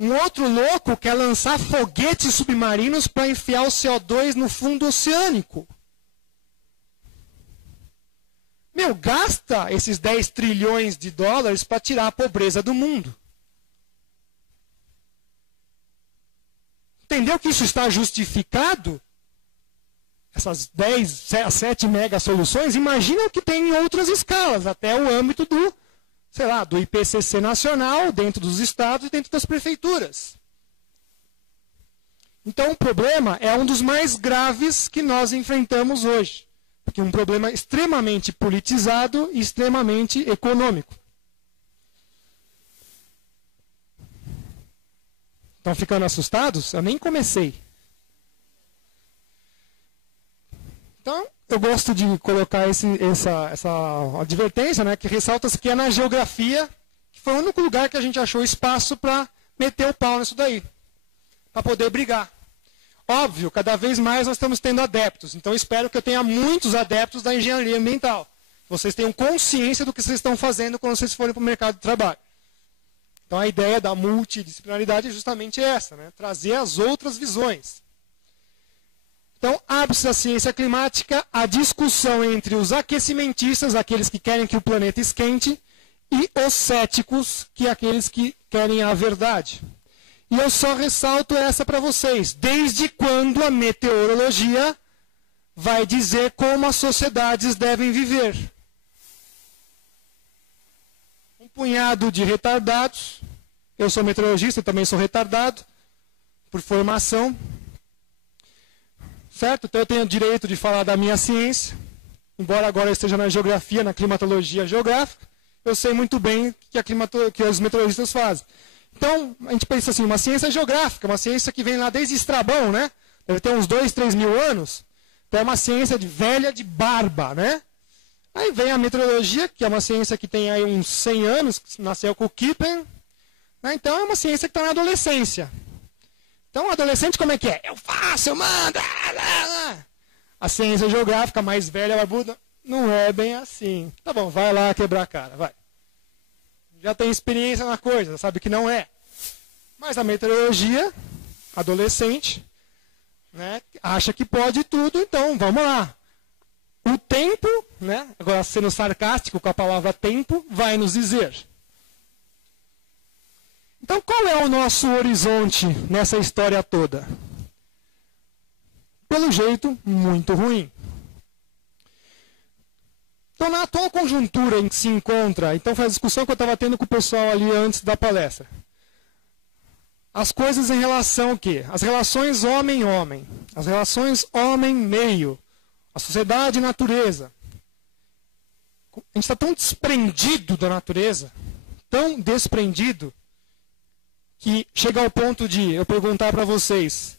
Um outro louco quer lançar foguetes submarinos para enfiar o CO2 no fundo oceânico. Meu, gasta esses 10 trilhões de dólares para tirar a pobreza do mundo. Entendeu que isso está justificado? Essas 7 mega soluções, imagina o que tem em outras escalas, até o âmbito do, sei lá, do IPCC nacional, dentro dos estados e dentro das prefeituras. Então o problema é um dos mais graves que nós enfrentamos hoje. Porque é um problema extremamente politizado e extremamente econômico. Estão ficando assustados? Eu nem comecei. Então, eu gosto de colocar essa advertência, né, que ressalta que é na geografia, que foi o único lugar que a gente achou espaço para meter o pau nisso daí, para poder brigar. Óbvio, cada vez mais nós estamos tendo adeptos, então eu espero que eu tenha muitos adeptos da engenharia ambiental. Vocês tenham consciência do que vocês estão fazendo quando vocês forem para o mercado de trabalho. Então a ideia da multidisciplinaridade é justamente essa, né, trazer as outras visões. Então, abre-se a ciência climática, a discussão entre os aquecimentistas, aqueles que querem que o planeta esquente, e os céticos, que aqueles que querem a verdade. E eu só ressalto essa para vocês. Desde quando a meteorologia vai dizer como as sociedades devem viver? Um punhado de retardados Eu sou meteorologista, também sou retardado, por formação. Certo? Então eu tenho o direito de falar da minha ciência. Embora agora eu esteja na geografia, na climatologia geográfica, eu sei muito bem que os meteorologistas fazem. Então, a gente pensa assim, uma ciência geográfica, uma ciência que vem lá desde Estrabão, né? Deve ter uns 2, 3 mil anos. Então é uma ciência velha de barba, né? Aí vem a meteorologia, que é uma ciência que tem aí uns 100 anos, que nasceu com o Kippen. Né? Então é uma ciência que está na adolescência. Então o adolescente como é que é? Eu faço, eu mando. A ciência geográfica mais velha, barbuda, não é bem assim. Tá bom, vai lá quebrar a cara, vai. Já tem experiência na coisa, sabe que não é. Mas a meteorologia, adolescente, né, acha que pode tudo, então vamos lá. O tempo, né, agora sendo sarcástico com a palavra tempo, vai nos dizer. Então qual é o nosso horizonte nessa história toda? Pelo jeito, muito ruim. Então, na atual conjuntura em que se encontra, então foi a discussão que eu estava tendo com o pessoal ali antes da palestra. As coisas em relação ao quê? As relações homem-homem, as relações homem-meio, a sociedade e natureza. A gente está tão desprendido da natureza, tão desprendido, que chega ao ponto de eu perguntar para vocês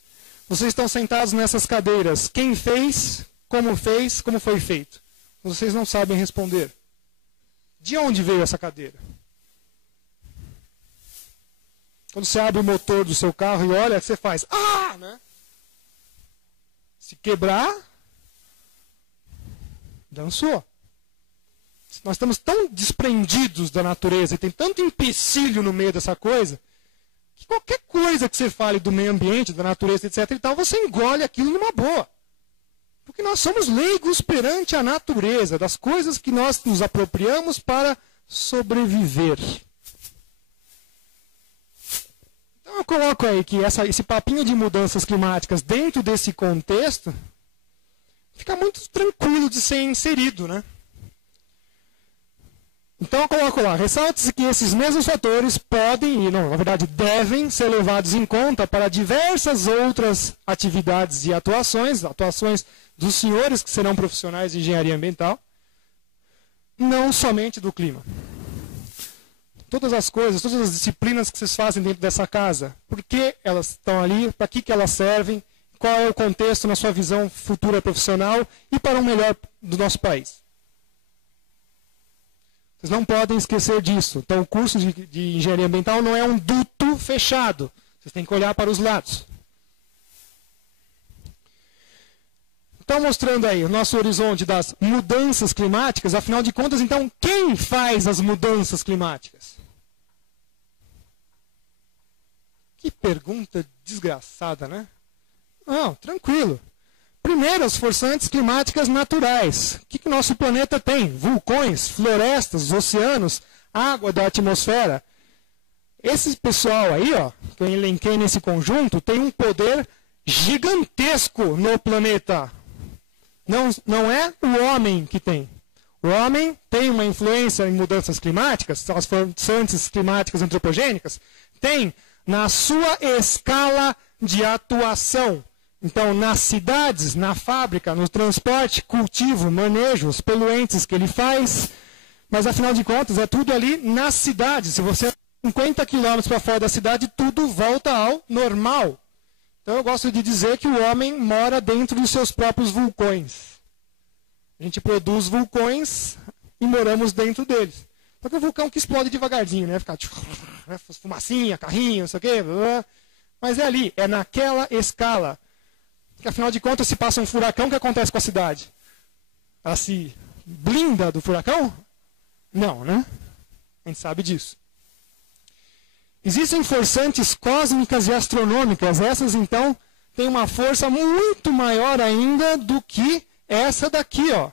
estão sentados nessas cadeiras, quem fez, como foi feito? Vocês não sabem responder. De onde veio essa cadeira? Quando você abre o motor do seu carro e olha, você faz, né? Se quebrar, dançou. Nós estamos tão desprendidos da natureza e tem tanto empecilho no meio dessa coisa, que qualquer coisa que você fale do meio ambiente, da natureza, etc. e tal, você engole aquilo numa boa. Porque nós somos leigos perante a natureza, das coisas que nós nos apropriamos para sobreviver. Então eu coloco aí que esse papinho de mudanças climáticas dentro desse contexto fica muito tranquilo de ser inserido, né? Então eu coloco lá, ressalte-se que esses mesmos fatores podem, e não, na verdade devem, ser levados em conta para diversas outras atividades e atuações dos senhores que serão profissionais de engenharia ambiental, não somente do clima. Todas as coisas, todas as disciplinas que vocês fazem dentro dessa casa, por que elas estão ali, para que elas servem, qual é o contexto na sua visão futura profissional e para o melhor do nosso país. Vocês não podem esquecer disso. Então, o curso de engenharia ambiental não é um duto fechado. Vocês têm que olhar para os lados. Então, mostrando aí o nosso horizonte das mudanças climáticas, afinal de contas, então, quem faz as mudanças climáticas? Que pergunta desgraçada, né? Não, tranquilo. Primeiro, as forçantes climáticas naturais. O que o nosso planeta tem? Vulcões, florestas, oceanos, água da atmosfera. Esse pessoal aí, ó, que eu elenquei nesse conjunto, tem um poder gigantesco no planeta. Não é o homem que tem. O homem tem uma influência em mudanças climáticas, as forçantes climáticas antropogênicas, tem na sua escala de atuação. Então, nas cidades, na fábrica, no transporte, cultivo, manejo, os poluentes que ele faz, mas afinal de contas é tudo ali nas cidades. Se você 50 quilômetros para fora da cidade, tudo volta ao normal. Então eu gosto de dizer que o homem mora dentro dos seus próprios vulcões. A gente produz vulcões e moramos dentro deles. Só que o vulcão que explode devagarzinho, né? Fica fumacinha, carrinho, não sei o quê. Mas é ali, é naquela escala. Porque afinal de contas, se passa um furacão, o que acontece com a cidade? Ela se blinda do furacão? Não, né? A gente sabe disso. Existem forçantes cósmicas e astronômicas. Essas, então, têm uma força muito maior ainda do que essa daqui, ó.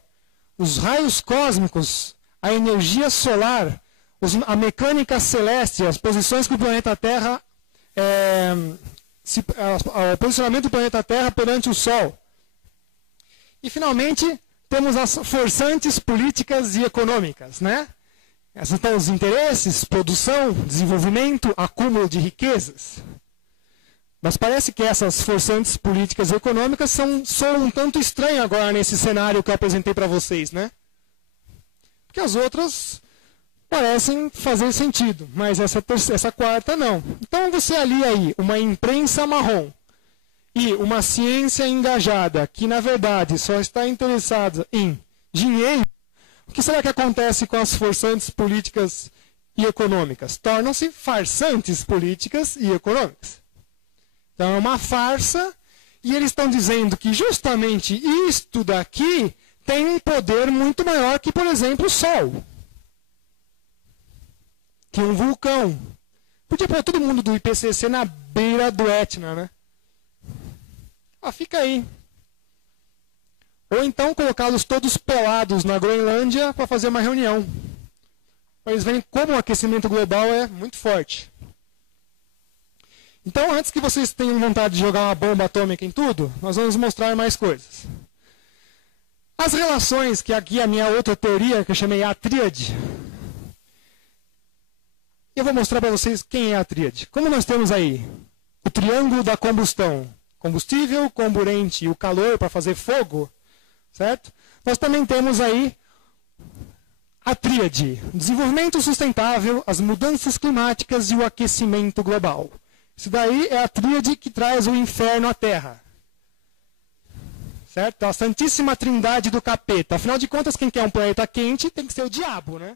Os raios cósmicos, a energia solar, a mecânica celeste, as posições que o planeta Terra... o posicionamento do planeta Terra perante o Sol. E, finalmente, temos as forçantes políticas e econômicas, né? Esses estão os interesses, produção, desenvolvimento, acúmulo de riquezas. Mas parece que essas forçantes políticas e econômicas soam um tanto estranhas agora nesse cenário que eu apresentei para vocês, né? Porque as outras parecem fazer sentido, mas essa quarta não. Então você alia aí uma imprensa marrom e uma ciência engajada, que na verdade só está interessada em dinheiro. O que será que acontece com as forçantes políticas e econômicas? Tornam-se farsantes políticas e econômicas. Então é uma farsa, e eles estão dizendo que justamente isto daqui tem um poder muito maior que, por exemplo, o Sol. Que um vulcão. Podia pôr todo mundo do IPCC na beira do Etna, né? Fica aí. Ou então colocá-los todos pelados na Groenlândia para fazer uma reunião. Para eles verem como o aquecimento global é muito forte. Então, antes que vocês tenham vontade de jogar uma bomba atômica em tudo, nós vamos mostrar mais coisas. As relações, que aqui é a minha outra teoria, que eu chamei a tríade. Eu vou mostrar para vocês quem é a tríade. Como nós temos aí o triângulo da combustão, combustível, comburente e o calor para fazer fogo, certo? Nós também temos aí a tríade, desenvolvimento sustentável, as mudanças climáticas e o aquecimento global. Isso daí é a tríade que traz o inferno à Terra. Certo? A santíssima trindade do capeta. Afinal de contas, quem quer um planeta quente tem que ser o diabo, né?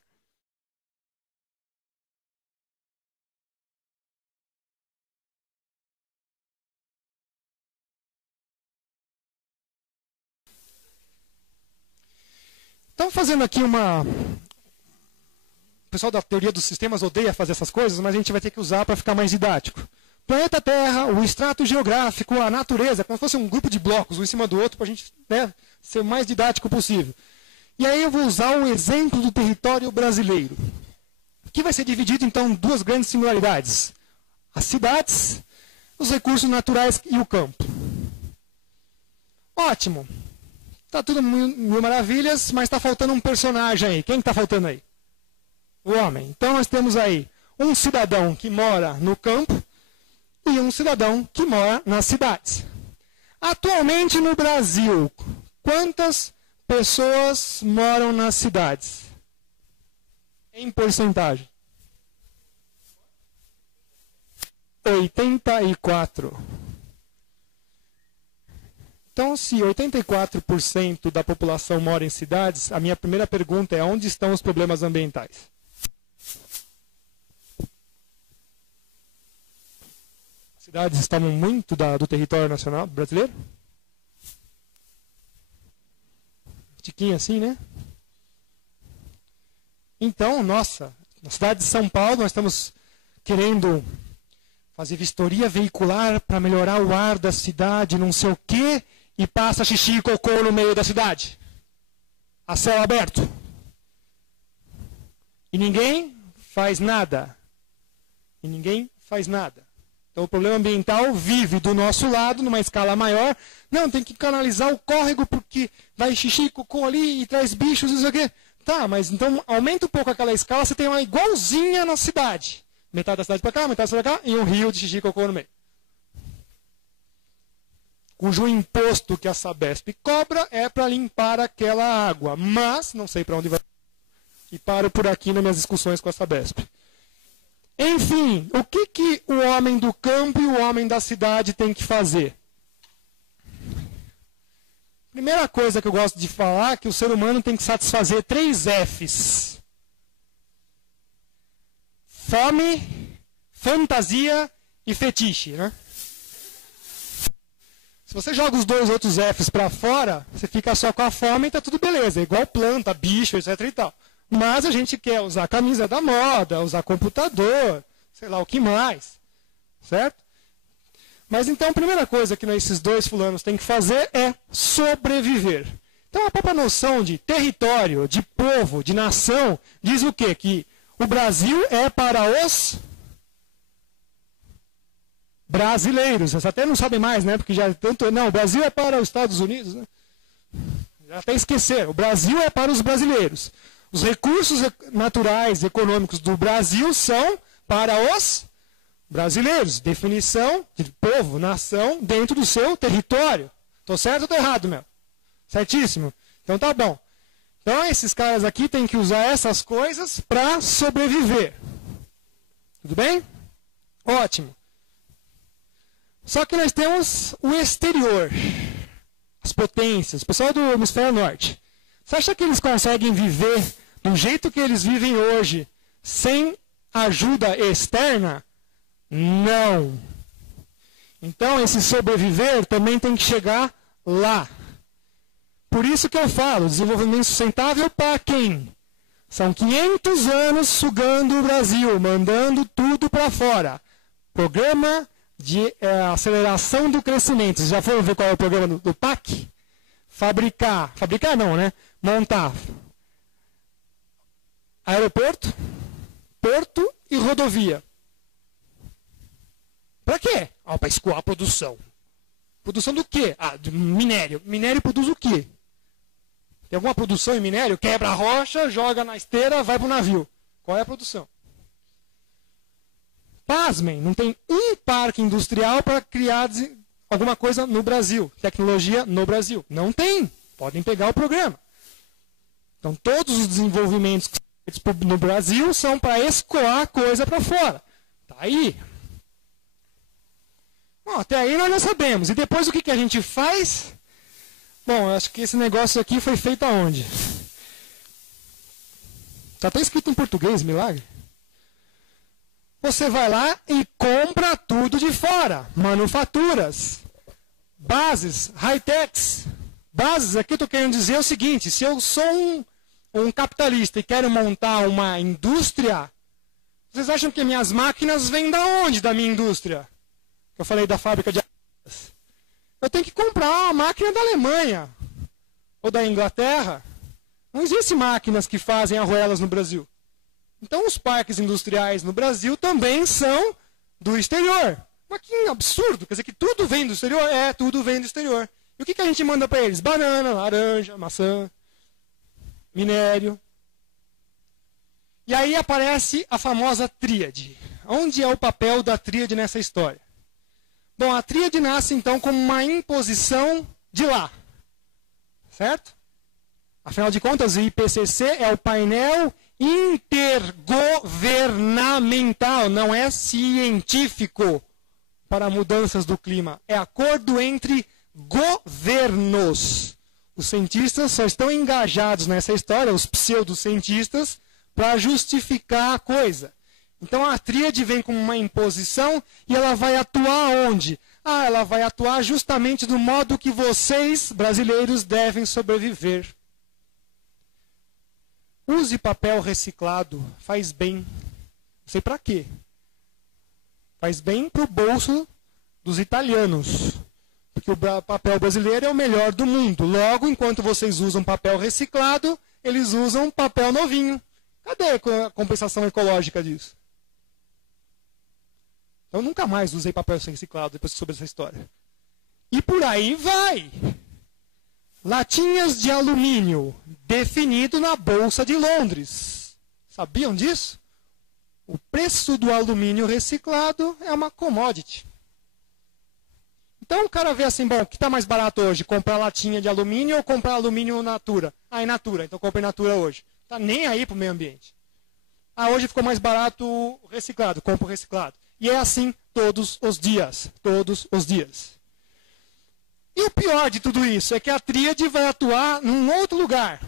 Então, fazendo aqui uma... O pessoal da teoria dos sistemas odeia fazer essas coisas, mas a gente vai ter que usar para ficar mais didático. Planeta Terra, o extrato geográfico, a natureza, como se fosse um grupo de blocos, um em cima do outro, para a gente, né, ser o mais didático possível. E aí eu vou usar o exemplo do território brasileiro, que vai ser dividido, então, em duas grandes singularidades. As cidades, os recursos naturais e o campo. Ótimo. Está tudo mil maravilhas, mas está faltando um personagem aí. Quem está faltando aí? O homem. Então nós temos aí um cidadão que mora no campo e um cidadão que mora nas cidades. Atualmente no Brasil, quantas pessoas moram nas cidades? Em porcentagem? 84. Então, se 84% da população mora em cidades, a minha primeira pergunta é: onde estão os problemas ambientais? As cidades tomam muito do território nacional brasileiro? Tiquinho assim, né? Então, nossa, na cidade de São Paulo nós estamos querendo fazer vistoria veicular para melhorar o ar da cidade, não sei o quê, e passa xixi e cocô no meio da cidade. A céu aberto. E ninguém faz nada. E ninguém faz nada. Então o problema ambiental vive do nosso lado, numa escala maior. Não, tem que canalizar o córrego porque vai xixi e cocô ali e traz bichos e não sei o quê. Tá, mas então aumenta um pouco aquela escala, você tem uma igualzinha na cidade. Metade da cidade para cá, metade da cidade para cá, e um rio de xixi e cocô no meio. Cujo imposto que a Sabesp cobra é para limpar aquela água. Mas, não sei para onde vai. E paro por aqui nas minhas discussões com a Sabesp. Enfim, o que o homem do campo e o homem da cidade tem que fazer? Primeira coisa que eu gosto de falar é que o ser humano tem que satisfazer 3 Fs. Fome, fantasia e fetiche, né? Se você joga os 2 outros Fs para fora, você fica só com a fome e está tudo beleza. É igual planta, bicho, etc e tal. Mas a gente quer usar camisa da moda, usar computador, sei lá o que mais. Certo? Mas então a primeira coisa que esses 2 fulanos têm que fazer é sobreviver. Então a própria noção de território, de povo, de nação, diz o quê? Que o Brasil é para os brasileiros. Vocês até não sabem mais, né? Porque já tanto. Não, o Brasil é para os Estados Unidos, né? Já até esqueceram. O Brasil é para os brasileiros. Os recursos naturais, econômicos do Brasil são para os brasileiros. Definição de povo, nação, dentro do seu território. Estou certo ou estou errado, meu? Certíssimo? Então tá bom. Então esses caras aqui têm que usar essas coisas para sobreviver. Tudo bem? Ótimo. Só que nós temos o exterior. As potências. O pessoal do hemisfério norte. Você acha que eles conseguem viver do jeito que eles vivem hoje sem ajuda externa? Não. Então esse sobreviver também tem que chegar lá. Por isso que eu falo, desenvolvimento sustentável para quem? São 500 anos sugando o Brasil, mandando tudo para fora. Programa de aceleração do crescimento. Vocês já foram ver qual é o programa do PAC? Fabricar não, né? Montar aeroporto, porto e rodovia. Para quê? Para escoar a produção. Produção do quê? De minério. Minério produz o quê? Tem alguma produção em minério? Quebra a rocha, joga na esteira, vai para o navio. Qual é a produção? Pasmem, não tem um parque industrial para criar alguma coisa no Brasil. Tecnologia no Brasil. Não tem. Podem pegar o programa. Então, todos os desenvolvimentos que são feitos no Brasil são para escoar coisa para fora. Tá aí. Bom, até aí nós já sabemos. E depois o que a gente faz? Bom, eu acho que esse negócio aqui foi feito aonde? Está até escrito em português, milagre. Você vai lá e compra tudo de fora. Manufaturas. Bases, high-techs. Bases, aqui eu estou querendo dizer o seguinte, se eu sou um capitalista e quero montar uma indústria, vocês acham que minhas máquinas vêm da onde da minha indústria? Eu falei da fábrica de armas. Eu tenho que comprar uma máquina da Alemanha ou da Inglaterra. Não existem máquinas que fazem arruelas no Brasil. Então os parques industriais no Brasil também são do exterior. Mas que absurdo, quer dizer que tudo vem do exterior? É, tudo vem do exterior. E o que a gente manda para eles? Banana, laranja, maçã, minério. E aí aparece a famosa tríade. Onde é o papel da tríade nessa história? Bom, a tríade nasce então como uma imposição de lá. Certo? Afinal de contas, o IPCC é o painel intergovernamental, não é científico para mudanças do clima. É acordo entre governos. Os cientistas só estão engajados nessa história, os pseudocientistas, para justificar a coisa. Então a tríade vem como uma imposição e ela vai atuar onde? Ela vai atuar justamente do modo que vocês, brasileiros, devem sobreviver. Use papel reciclado, faz bem. Não sei para quê. Faz bem para o bolso dos italianos. Porque o papel brasileiro é o melhor do mundo. Logo, enquanto vocês usam papel reciclado, eles usam papel novinho. Cadê a compensação ecológica disso? Eu nunca mais usei papel reciclado depois que soube essa história. E por aí vai. Latinhas de alumínio, definido na Bolsa de Londres. Sabiam disso? O preço do alumínio reciclado é uma commodity. Então o cara vê assim, bom, o que está mais barato hoje? Comprar latinha de alumínio ou comprar alumínio Natura? In Natura, então comprei Natura hoje. Tá nem aí para o meio ambiente. Hoje ficou mais barato reciclado, compro reciclado. E é assim todos os dias. Todos os dias. E o pior de tudo isso é que a tríade vai atuar num outro lugar.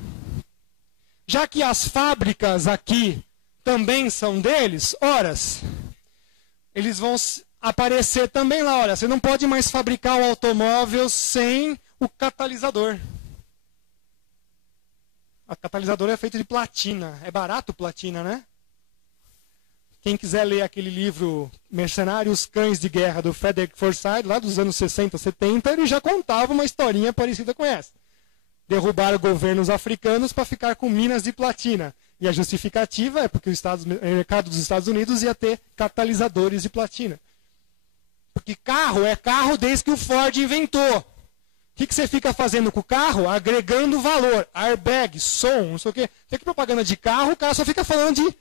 Já que as fábricas aqui também são deles, eles vão aparecer também lá. Olha, você não pode mais fabricar um automóvel sem o catalisador. O catalisador é feito de platina. É barato platina, né? Quem quiser ler aquele livro Mercenários Cães de Guerra, do Frederick Forsyth, lá dos anos 60, 70, ele já contava uma historinha parecida com essa. Derrubaram governos africanos para ficar com minas de platina. E a justificativa é porque o mercado dos Estados Unidos ia ter catalisadores de platina. Porque carro é carro desde que o Ford inventou. O que você fica fazendo com o carro? Agregando valor. Airbag, som, não sei o quê. Tem que propaganda de carro, o cara só fica falando de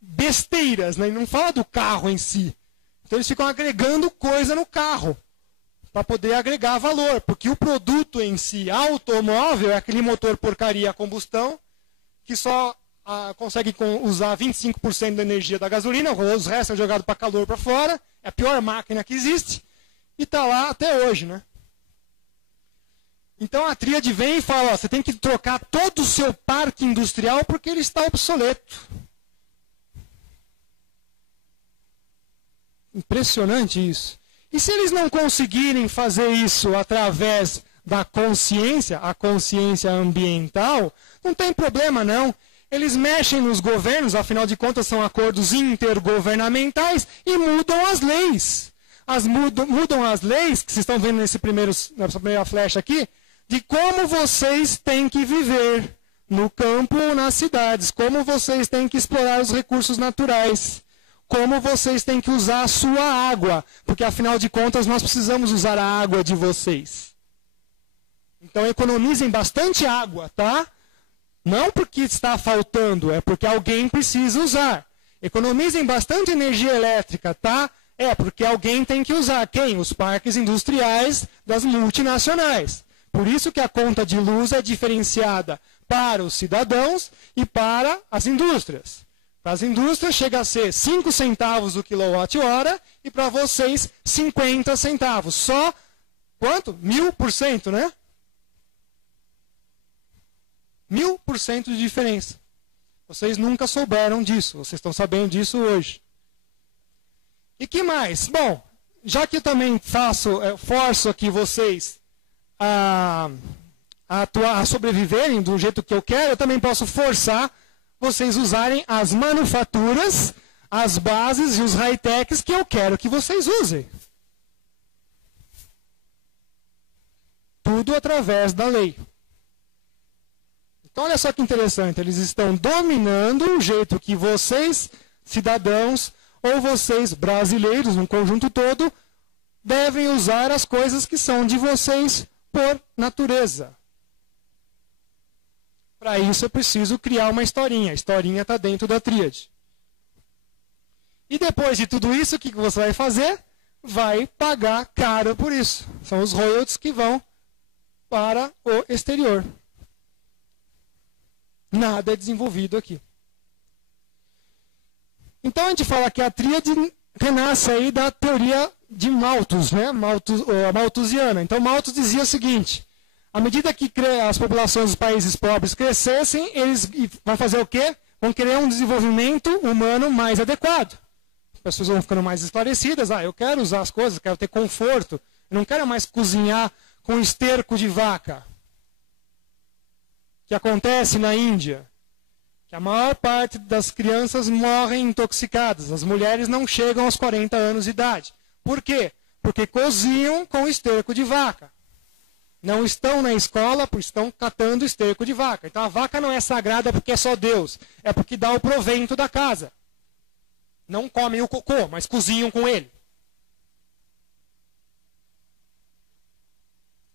besteiras, né? E não fala do carro em si. Então eles ficam agregando coisa no carro para poder agregar valor. Porque o produto em si, automóvel, é aquele motor porcaria a combustão que só consegue usar 25% da energia da gasolina, os restos é jogado para calor para fora. É a pior máquina que existe. E está lá até hoje, né? Então a tríade vem e fala, ó, você tem que trocar todo o seu parque industrial porque ele está obsoleto. Impressionante isso. E se eles não conseguirem fazer isso através da consciência, a consciência ambiental, não tem problema não. Eles mexem nos governos, afinal de contas são acordos intergovernamentais, e mudam as leis. Mudam as leis, que vocês estão vendo nessa primeira flecha aqui, de como vocês têm que viver no campo ou nas cidades, como vocês têm que explorar os recursos naturais, como vocês têm que usar a sua água, porque afinal de contas nós precisamos usar a água de vocês. Então economizem bastante água, tá? Não porque está faltando, é porque alguém precisa usar. Economizem bastante energia elétrica, tá? É porque alguém tem que usar. Quem? Os parques industriais das multinacionais. Por isso que a conta de luz é diferenciada para os cidadãos e para as indústrias. Para as indústrias chega a ser 5 centavos o quilowatt-hora e para vocês 50 centavos. Só quanto? 1000%, né? 1000% de diferença. Vocês nunca souberam disso, vocês estão sabendo disso hoje. E que mais? Bom, já que eu também forço aqui vocês a sobreviverem do jeito que eu quero, eu também posso forçar vocês usarem as manufaturas, as bases e os high-techs que eu quero que vocês usem. Tudo através da lei. Então olha só que interessante, eles estão dominando o jeito que vocês, cidadãos, ou vocês, brasileiros, no conjunto todo, devem usar as coisas que são de vocês por natureza. Para isso eu preciso criar uma historinha. A historinha está dentro da tríade. E depois de tudo isso, o que você vai fazer? Vai pagar caro por isso. São os royalties que vão para o exterior. Nada é desenvolvido aqui. Então a gente fala que a tríade renasce aí da teoria de Malthus, né? Malthusiana. Então Malthus dizia o seguinte: à medida que as populações dos países pobres crescessem, eles vão fazer o quê? Vão querer um desenvolvimento humano mais adequado. As pessoas vão ficando mais esclarecidas. Eu quero usar as coisas, quero ter conforto. Eu não quero mais cozinhar com esterco de vaca. Que acontece na Índia. Que a maior parte das crianças morrem intoxicadas. As mulheres não chegam aos 40 anos de idade. Por quê? Porque cozinham com esterco de vaca. Não estão na escola porque estão catando esterco de vaca. Então a vaca não é sagrada porque é só Deus. É porque dá o provento da casa. Não comem o cocô, mas cozinham com ele.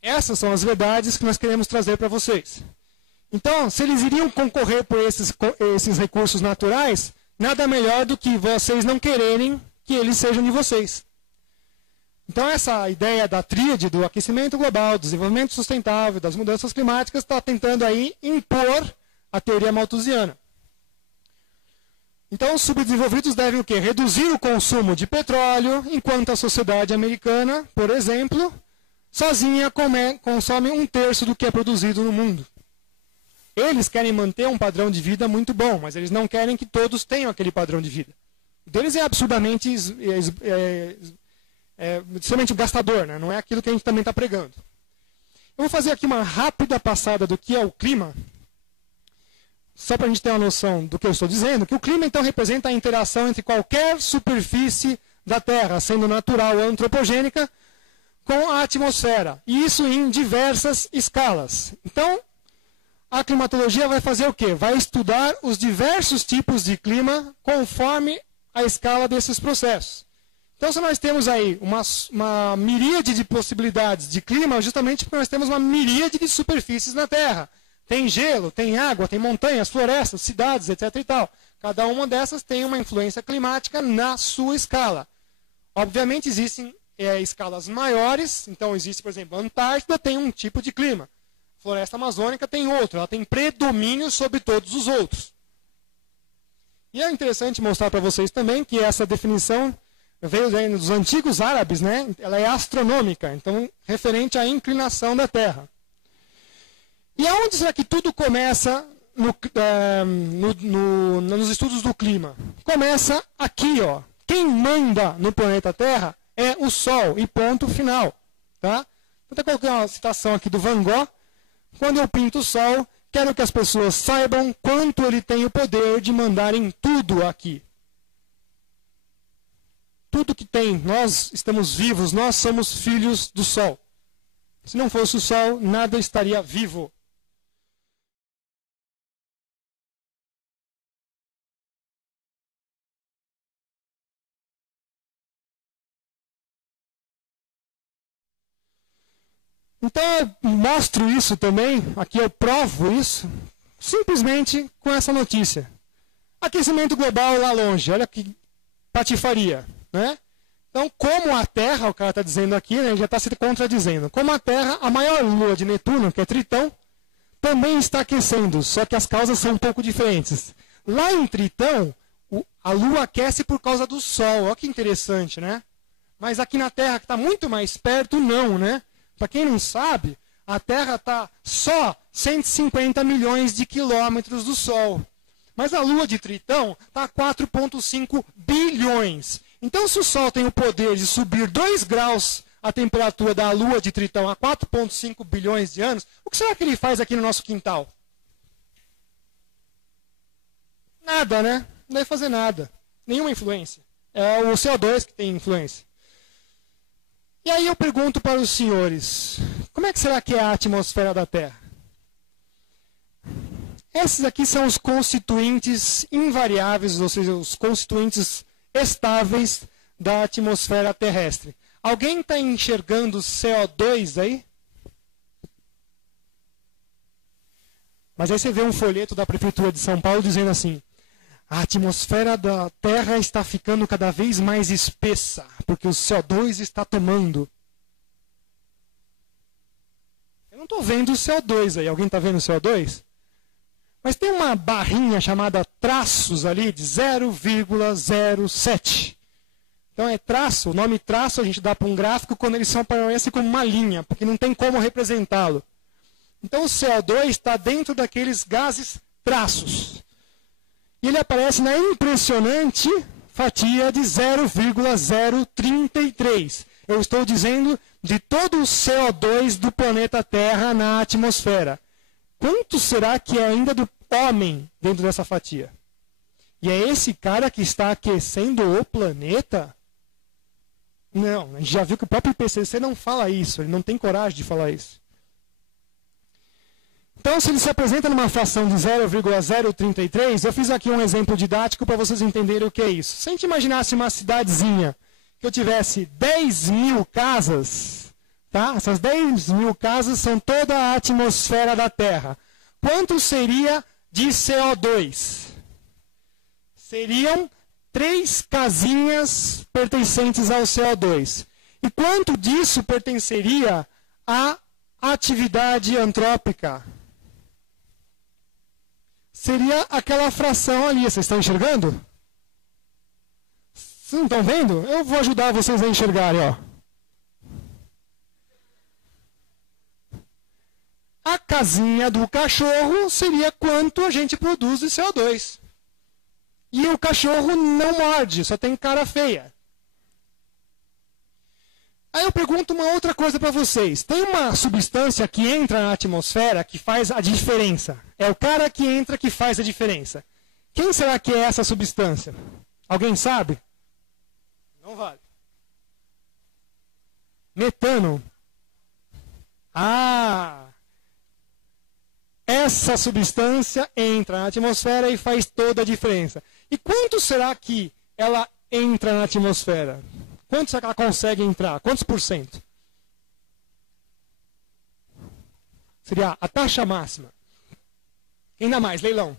Essas são as verdades que nós queremos trazer para vocês. Então, se eles iriam concorrer por esses recursos naturais, nada melhor do que vocês não quererem que eles sejam de vocês. Então, essa ideia da tríade do aquecimento global, do desenvolvimento sustentável, das mudanças climáticas, está tentando aí impor a teoria malthusiana. Então, os subdesenvolvidos devem o quê? Reduzir o consumo de petróleo, enquanto a sociedade americana, por exemplo, sozinha consome 1/3 do que é produzido no mundo. Eles querem manter um padrão de vida muito bom, mas eles não querem que todos tenham aquele padrão de vida. O deles é absurdamente somente gastador, né? Não é aquilo que a gente também está pregando. Eu vou fazer aqui uma rápida passada do que é o clima, só para a gente ter uma noção do que eu estou dizendo, que o clima então representa a interação entre qualquer superfície da Terra, sendo natural ou antropogênica, com a atmosfera. E isso em diversas escalas. Então, a climatologia vai fazer o quê? Vai estudar os diversos tipos de clima conforme a escala desses processos. Então, se nós temos aí uma miríade de possibilidades de clima, justamente porque nós temos uma miríade de superfícies na Terra. Tem gelo, tem água, tem montanhas, florestas, cidades, etc. e tal. Cada uma dessas tem uma influência climática na sua escala. Obviamente, existem escalas maiores. Então, existe, por exemplo, a Antártida tem um tipo de clima. A floresta amazônica tem outro. Ela tem predomínio sobre todos os outros. E é interessante mostrar para vocês também que essa definição veio dos antigos árabes, né? Ela é astronômica, então referente à inclinação da Terra. E aonde será que tudo começa nos estudos do clima? Começa aqui, ó. Quem manda no planeta Terra é o Sol, e ponto final. Tá? Vou até colocar uma citação aqui do Van Gogh. Quando eu pinto o Sol, quero que as pessoas saibam quanto ele tem o poder de mandar em tudo aqui. Tudo que tem, nós estamos vivos, nós somos filhos do Sol. Se não fosse o Sol, nada estaria vivo. Então eu mostro isso também, aqui eu provo isso, simplesmente com essa notícia. Aquecimento global lá longe, olha que patifaria. Né? Então, como a Terra, o cara está dizendo aqui, né, já está se contradizendo, como a Terra, a maior lua de Netuno, que é Tritão, também está aquecendo, só que as causas são um pouco diferentes. Lá em Tritão, a lua aquece por causa do Sol, olha que interessante, né? Mas aqui na Terra, que está muito mais perto, não, né? Para quem não sabe, a Terra está só 150 milhões de quilômetros do Sol. Mas a lua de Tritão está a 4,5 bilhões. Então, se o Sol tem o poder de subir 2 graus a temperatura da Lua de Tritão há 4,5 bilhões de anos, o que será que ele faz aqui no nosso quintal? Nada, né? Não deve fazer nada. Nenhuma influência. É o CO2 que tem influência. E aí eu pergunto para os senhores, como é que será que é a atmosfera da Terra? Esses aqui são os constituintes invariáveis, ou seja, os constituintes estáveis da atmosfera terrestre. Alguém está enxergando CO2 aí? Mas aí você vê um folheto da Prefeitura de São Paulo dizendo assim: a atmosfera da Terra está ficando cada vez mais espessa, porque o CO2 está tomando. Eu não estou vendo o CO2 aí. Alguém está vendo o CO2? Mas tem uma barrinha chamada traços ali de 0,07. Então é traço, o nome traço a gente dá para um gráfico quando eles aparecem como uma linha, porque não tem como representá-lo. Então o CO2 está dentro daqueles gases traços. E ele aparece na impressionante fatia de 0,033. Eu estou dizendo de todo o CO2 do planeta Terra na atmosfera. Quanto será que é ainda do homem dentro dessa fatia? E é esse cara que está aquecendo o planeta? Não, a gente já viu que o próprio IPCC não fala isso, ele não tem coragem de falar isso. Então, se ele se apresenta numa fração de 0,033, eu fiz aqui um exemplo didático para vocês entenderem o que é isso. Se a gente imaginasse uma cidadezinha que eu tivesse 10 mil casas, tá? Essas 10 mil casas são toda a atmosfera da Terra. Quanto seria de CO2? Seriam 3 casinhas pertencentes ao CO2. E quanto disso pertenceria à atividade antrópica? Seria aquela fração ali. Vocês estão enxergando? Vocês não estão vendo? Eu vou ajudar vocês a enxergarem, ó. A casinha do cachorro seria quanto a gente produz de CO2. E o cachorro não morde, só tem cara feia. Aí eu pergunto uma outra coisa para vocês. Tem uma substância que entra na atmosfera que faz a diferença. É o cara que entra que faz a diferença. Quem será que é essa substância? Alguém sabe? Não vale. Metano. Ah! Essa substância entra na atmosfera e faz toda a diferença. E quanto será que ela entra na atmosfera? Quanto será que ela consegue entrar? Quantos por cento? Seria a taxa máxima. Ainda mais, leilão.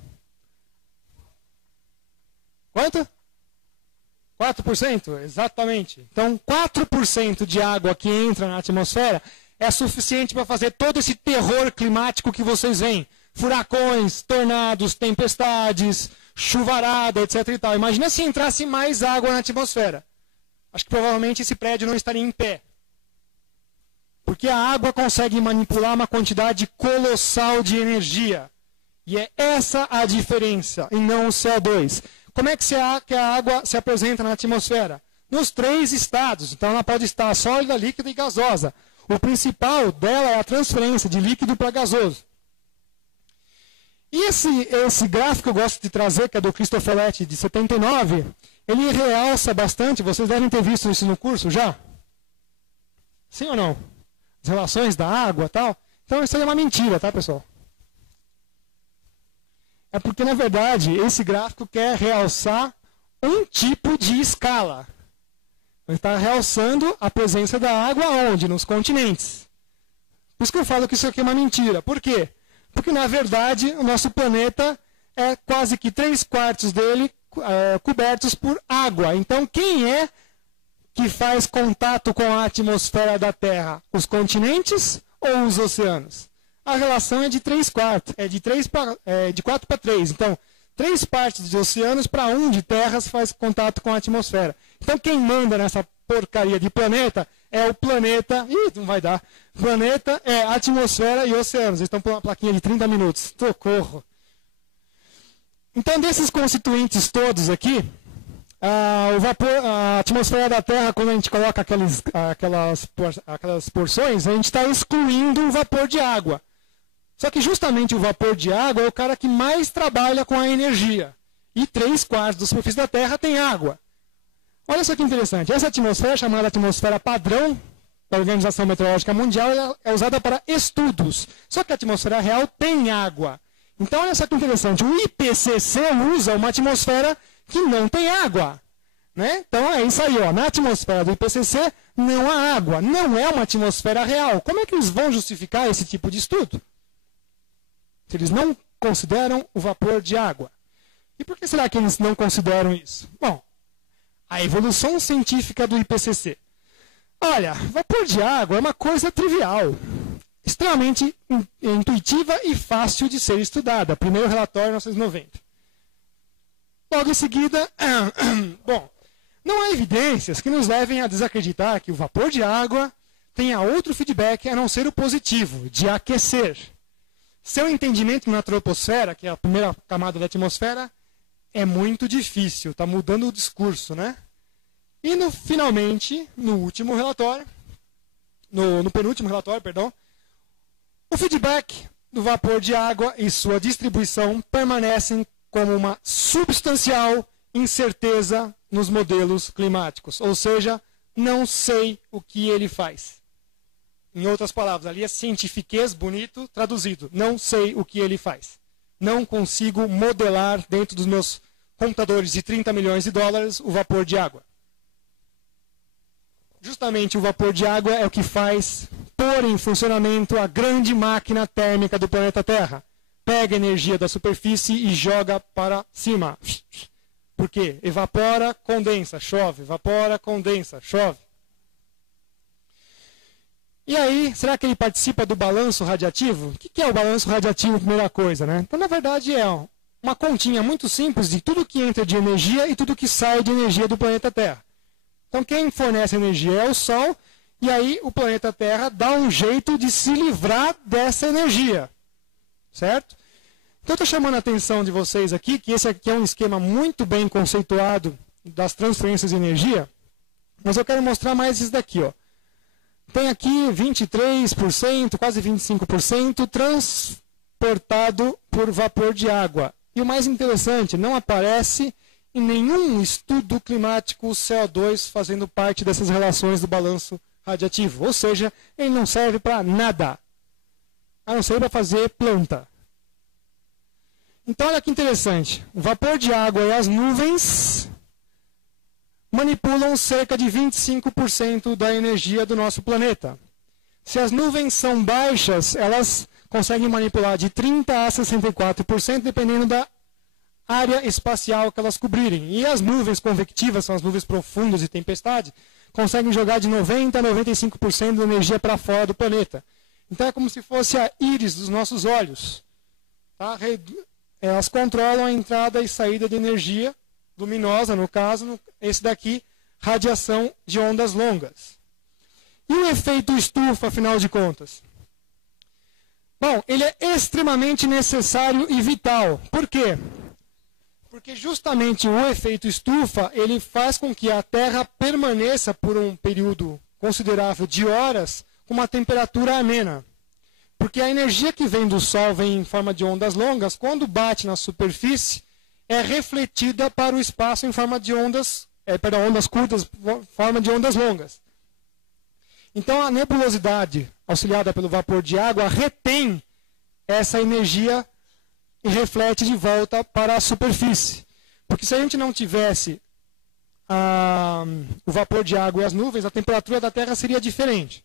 Quanto? 4%? Exatamente. Então, 4% de água que entra na atmosfera é suficiente para fazer todo esse terror climático que vocês veem. Furacões, tornados, tempestades, chuvarada, etc. e tal. Imagina se entrasse mais água na atmosfera. Acho que provavelmente esse prédio não estaria em pé. Porque a água consegue manipular uma quantidade colossal de energia. E é essa a diferença, e não o CO2. Como é que a água se apresenta na atmosfera? Nos 3 estados. Então ela pode estar sólida, líquida e gasosa. O principal dela é a transferência de líquido para gasoso. E esse gráfico que eu gosto de trazer, que é do Cristoforetti, de 79, ele realça bastante, vocês devem ter visto isso no curso já? Sim ou não? As relações da água e tal. Então isso aí é uma mentira, tá, pessoal? É porque, na verdade, esse gráfico quer realçar um tipo de escala. Ele está realçando a presença da água onde? Nos continentes. Por isso que eu falo que isso aqui é uma mentira. Por quê? Porque, na verdade, o nosso planeta é quase que 3/4 dele cobertos por água. Então, quem é que faz contato com a atmosfera da Terra? Os continentes ou os oceanos? A relação é de 3/4, de 4 para 3. Então, 3 partes de oceanos para 1 de terras faz contato com a atmosfera. Então, quem manda nessa porcaria de planeta é o planeta. Ih, não vai dar. Planeta é atmosfera e oceanos. Eles estão com uma plaquinha de 30 minutos. Socorro. Então, desses constituintes todos aqui, o vapor, a atmosfera da Terra, quando a gente coloca aquelas porções, a gente está excluindo o vapor de água. Só que justamente o vapor de água é o cara que mais trabalha com a energia. E 3/4 da superfície da Terra tem água. Olha só que interessante. Essa atmosfera, chamada atmosfera padrão da Organização Meteorológica Mundial, ela é usada para estudos. Só que a atmosfera real tem água. Então, olha só que interessante. O IPCC usa uma atmosfera que não tem água. Né? Então, é isso aí. Ó. Na atmosfera do IPCC não há água. Não é uma atmosfera real. Como é que eles vão justificar esse tipo de estudo? Se eles não consideram o vapor de água. E por que será que eles não consideram isso? Bom, a evolução científica do IPCC. Olha, vapor de água é uma coisa trivial, extremamente intuitiva e fácil de ser estudada. Primeiro relatório, 1990. Logo em seguida, bom, não há evidências que nos levem a desacreditar que o vapor de água tenha outro feedback a não ser o positivo, de aquecer. Seu entendimento na troposfera, que é a primeira camada da atmosfera, é muito difícil, está mudando o discurso, né? E finalmente, no último relatório, no penúltimo relatório, perdão, o feedback do vapor de água e sua distribuição permanecem como uma substancial incerteza nos modelos climáticos. Ou seja, não sei o que ele faz. Em outras palavras, ali é cientifiquez bonito traduzido. Não sei o que ele faz. Não consigo modelar dentro dos meus computadores de 30 milhões de dólares o vapor de água. Justamente o vapor de água é o que faz pôr em funcionamento a grande máquina térmica do planeta Terra. Pega energia da superfície e joga para cima. Por quê? Evapora, condensa, chove. Evapora, condensa, chove. E aí, será que ele participa do balanço radiativo? O que é o balanço radiativo, primeira coisa, né? Então, na verdade, é uma continha muito simples de tudo que entra de energia e tudo que sai de energia do planeta Terra. Então, quem fornece energia é o Sol, e aí o planeta Terra dá um jeito de se livrar dessa energia. Certo? Então, eu estou chamando a atenção de vocês aqui, que esse aqui é um esquema muito bem conceituado das transferências de energia, mas eu quero mostrar mais isso daqui, ó. Tem aqui 23%, quase 25% transportado por vapor de água. E o mais interessante, não aparece em nenhum estudo climático o CO2 fazendo parte dessas relações do balanço radiativo. Ou seja, ele não serve para nada, a não ser para fazer planta. Então, olha que interessante. O vapor de água e as nuvens manipulam cerca de 25% da energia do nosso planeta. Se as nuvens são baixas, elas conseguem manipular de 30% a 64%, dependendo da área espacial que elas cobrirem. E as nuvens convectivas, são as nuvens profundas de tempestade, conseguem jogar de 90% a 95% da energia para fora do planeta. Então é como se fosse a íris dos nossos olhos. Tá? Elas controlam a entrada e saída de energia luminosa, no caso, esse daqui, radiação de ondas longas. E o efeito estufa, afinal de contas? Bom, ele é extremamente necessário e vital. Por quê? Porque justamente o efeito estufa, ele faz com que a Terra permaneça por um período considerável de horas com uma temperatura amena. Porque a energia que vem do Sol vem em forma de ondas longas, quando bate na superfície, é refletida para o espaço em forma de ondas curtas, forma de ondas longas. Então a nebulosidade, auxiliada pelo vapor de água, retém essa energia e reflete de volta para a superfície. Porque se a gente não tivesse o vapor de água e as nuvens, a temperatura da Terra seria diferente.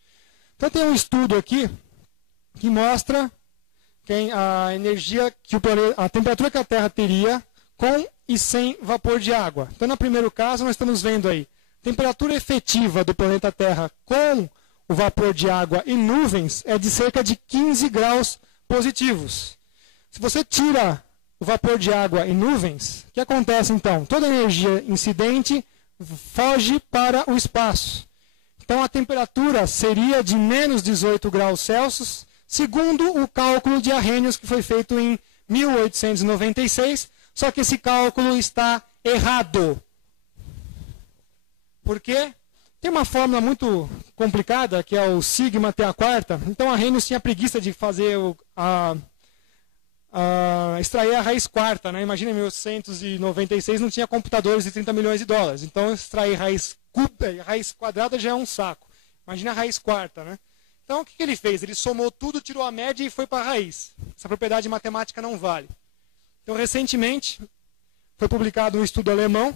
Então tem um estudo aqui que mostra a energia que a temperatura que a Terra teria com e sem vapor de água. Então, no primeiro caso, nós estamos vendo aí a temperatura efetiva do planeta Terra com o vapor de água e nuvens é de cerca de 15 graus positivos. Se você tira o vapor de água e nuvens, o que acontece então? Toda a energia incidente foge para o espaço. Então, a temperatura seria de menos 18 graus Celsius, segundo o cálculo de Arrhenius que foi feito em 1896, só que esse cálculo está errado. Por quê? Tem uma fórmula muito complicada, que é o sigma T a quarta. Então, Arrhenius tinha preguiça de fazer extrair a raiz quarta. Né? Imagina, em 1896 não tinha computadores de 30 milhões de dólares. Então, extrair raiz quadrada já é um saco. Imagina a raiz quarta. Né? Então, o que ele fez? Ele somou tudo, tirou a média e foi para a raiz. Essa propriedade matemática não vale. Então, recentemente, foi publicado um estudo alemão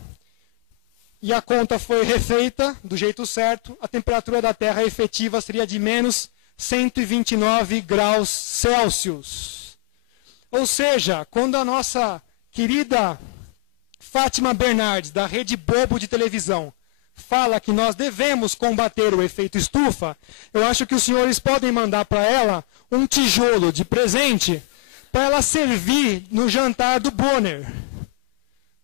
e a conta foi refeita do jeito certo. A temperatura da Terra efetiva seria de menos 129 graus Celsius. Ou seja, quando a nossa querida Fátima Bernardes, da Rede Bobo de televisão, fala que nós devemos combater o efeito estufa, eu acho que os senhores podem mandar para ela um tijolo de presente para ela servir no jantar do Bonner.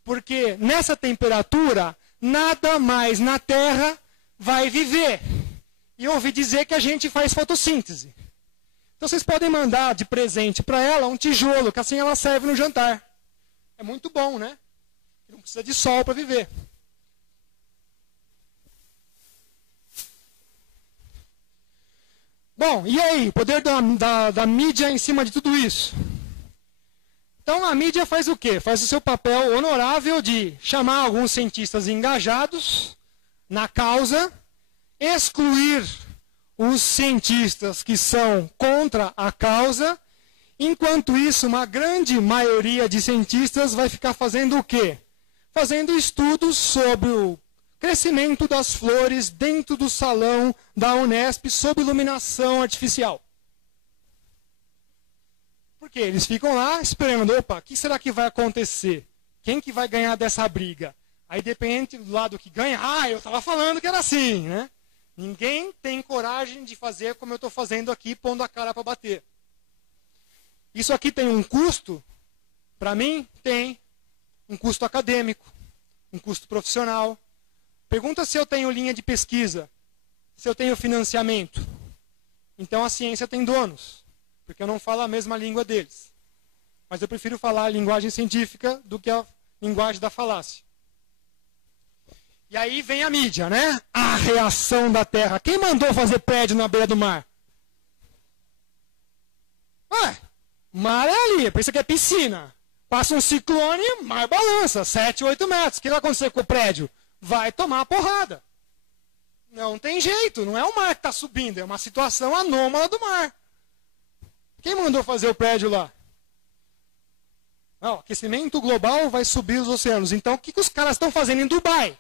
Porque nessa temperatura, nada mais na Terra vai viver. E eu ouvi dizer que a gente faz fotossíntese. Então vocês podem mandar de presente para ela um tijolo, que assim ela serve no jantar. É muito bom, né? Não precisa de sol para viver. Bom, e aí? O poder da mídia em cima de tudo isso? Então a mídia faz o quê? Faz o seu papel honorável de chamar alguns cientistas engajados na causa, excluir os cientistas que são contra a causa. Enquanto isso, uma grande maioria de cientistas vai ficar fazendo o quê? Fazendo estudos sobre o crescimento das flores dentro do salão da Unesp sob iluminação artificial. Porque eles ficam lá esperando, opa, o que será que vai acontecer? Quem que vai ganhar dessa briga? Aí depende do lado que ganha, eu estava falando que era assim, né? Ninguém tem coragem de fazer como eu estou fazendo aqui, pondo a cara para bater. Isso aqui tem um custo? Para mim, tem um custo acadêmico, um custo profissional. Pergunta se eu tenho linha de pesquisa, se eu tenho financiamento. Então a ciência tem donos. Porque eu não falo a mesma língua deles. Mas eu prefiro falar a linguagem científica do que a linguagem da falácia. E aí vem a mídia, né? A reação da Terra. Quem mandou fazer prédio na beira do mar? O mar é ali, por isso que é piscina. Passa um ciclone, o mar balança, 7, 8 metros. O que vai acontecer com o prédio? Vai tomar a porrada. Não tem jeito, não é o mar que está subindo, é uma situação anômala do mar. Quem mandou fazer o prédio lá? O aquecimento global vai subir os oceanos. Então, o que os caras estão fazendo em Dubai?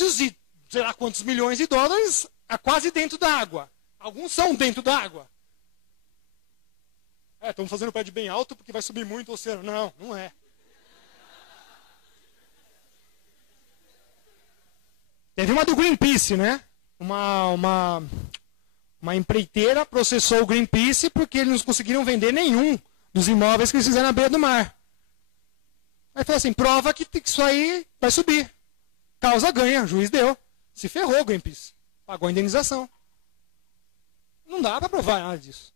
prédios de sei lá quantos milhões de dólares quase dentro da água. Alguns são dentro da água. Estamos fazendo o prédio bem alto porque vai subir muito o oceano. Não, não é. Teve uma do Greenpeace, né? Uma empreiteira processou o Greenpeace porque eles não conseguiram vender nenhum dos imóveis que eles fizeram na beira do mar. Aí falou assim, prova que isso aí vai subir. Causa ganha, o juiz deu. Se ferrou o Greenpeace. Pagou a indenização. Não dá para provar nada disso.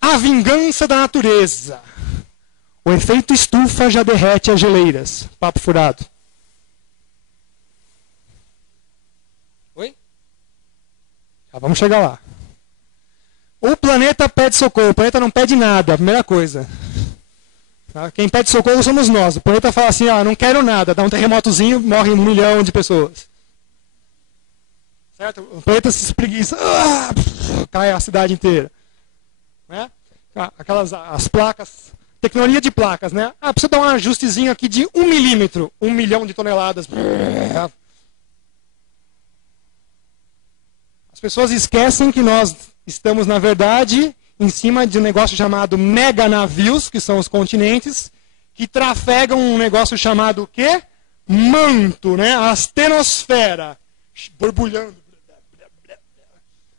A vingança da natureza. O efeito estufa já derrete as geleiras. Papo furado. Oi? Já vamos chegar lá. O planeta pede socorro. O planeta não pede nada, a primeira coisa. Tá? Quem pede socorro somos nós. O planeta fala assim, não quero nada. Dá um terremotozinho, morre 1 milhão de pessoas. Certo? O planeta se espreguiça. Cai a cidade inteira. Né? As placas, tecnologia de placas, né? Precisa dar um ajustezinho aqui de 1 milímetro, 1 milhão de toneladas. As pessoas esquecem que nós estamos, na verdade, em cima de um negócio chamado mega navios, que são os continentes, que trafegam um negócio chamado o quê? Manto, né? A astenosfera, borbulhando.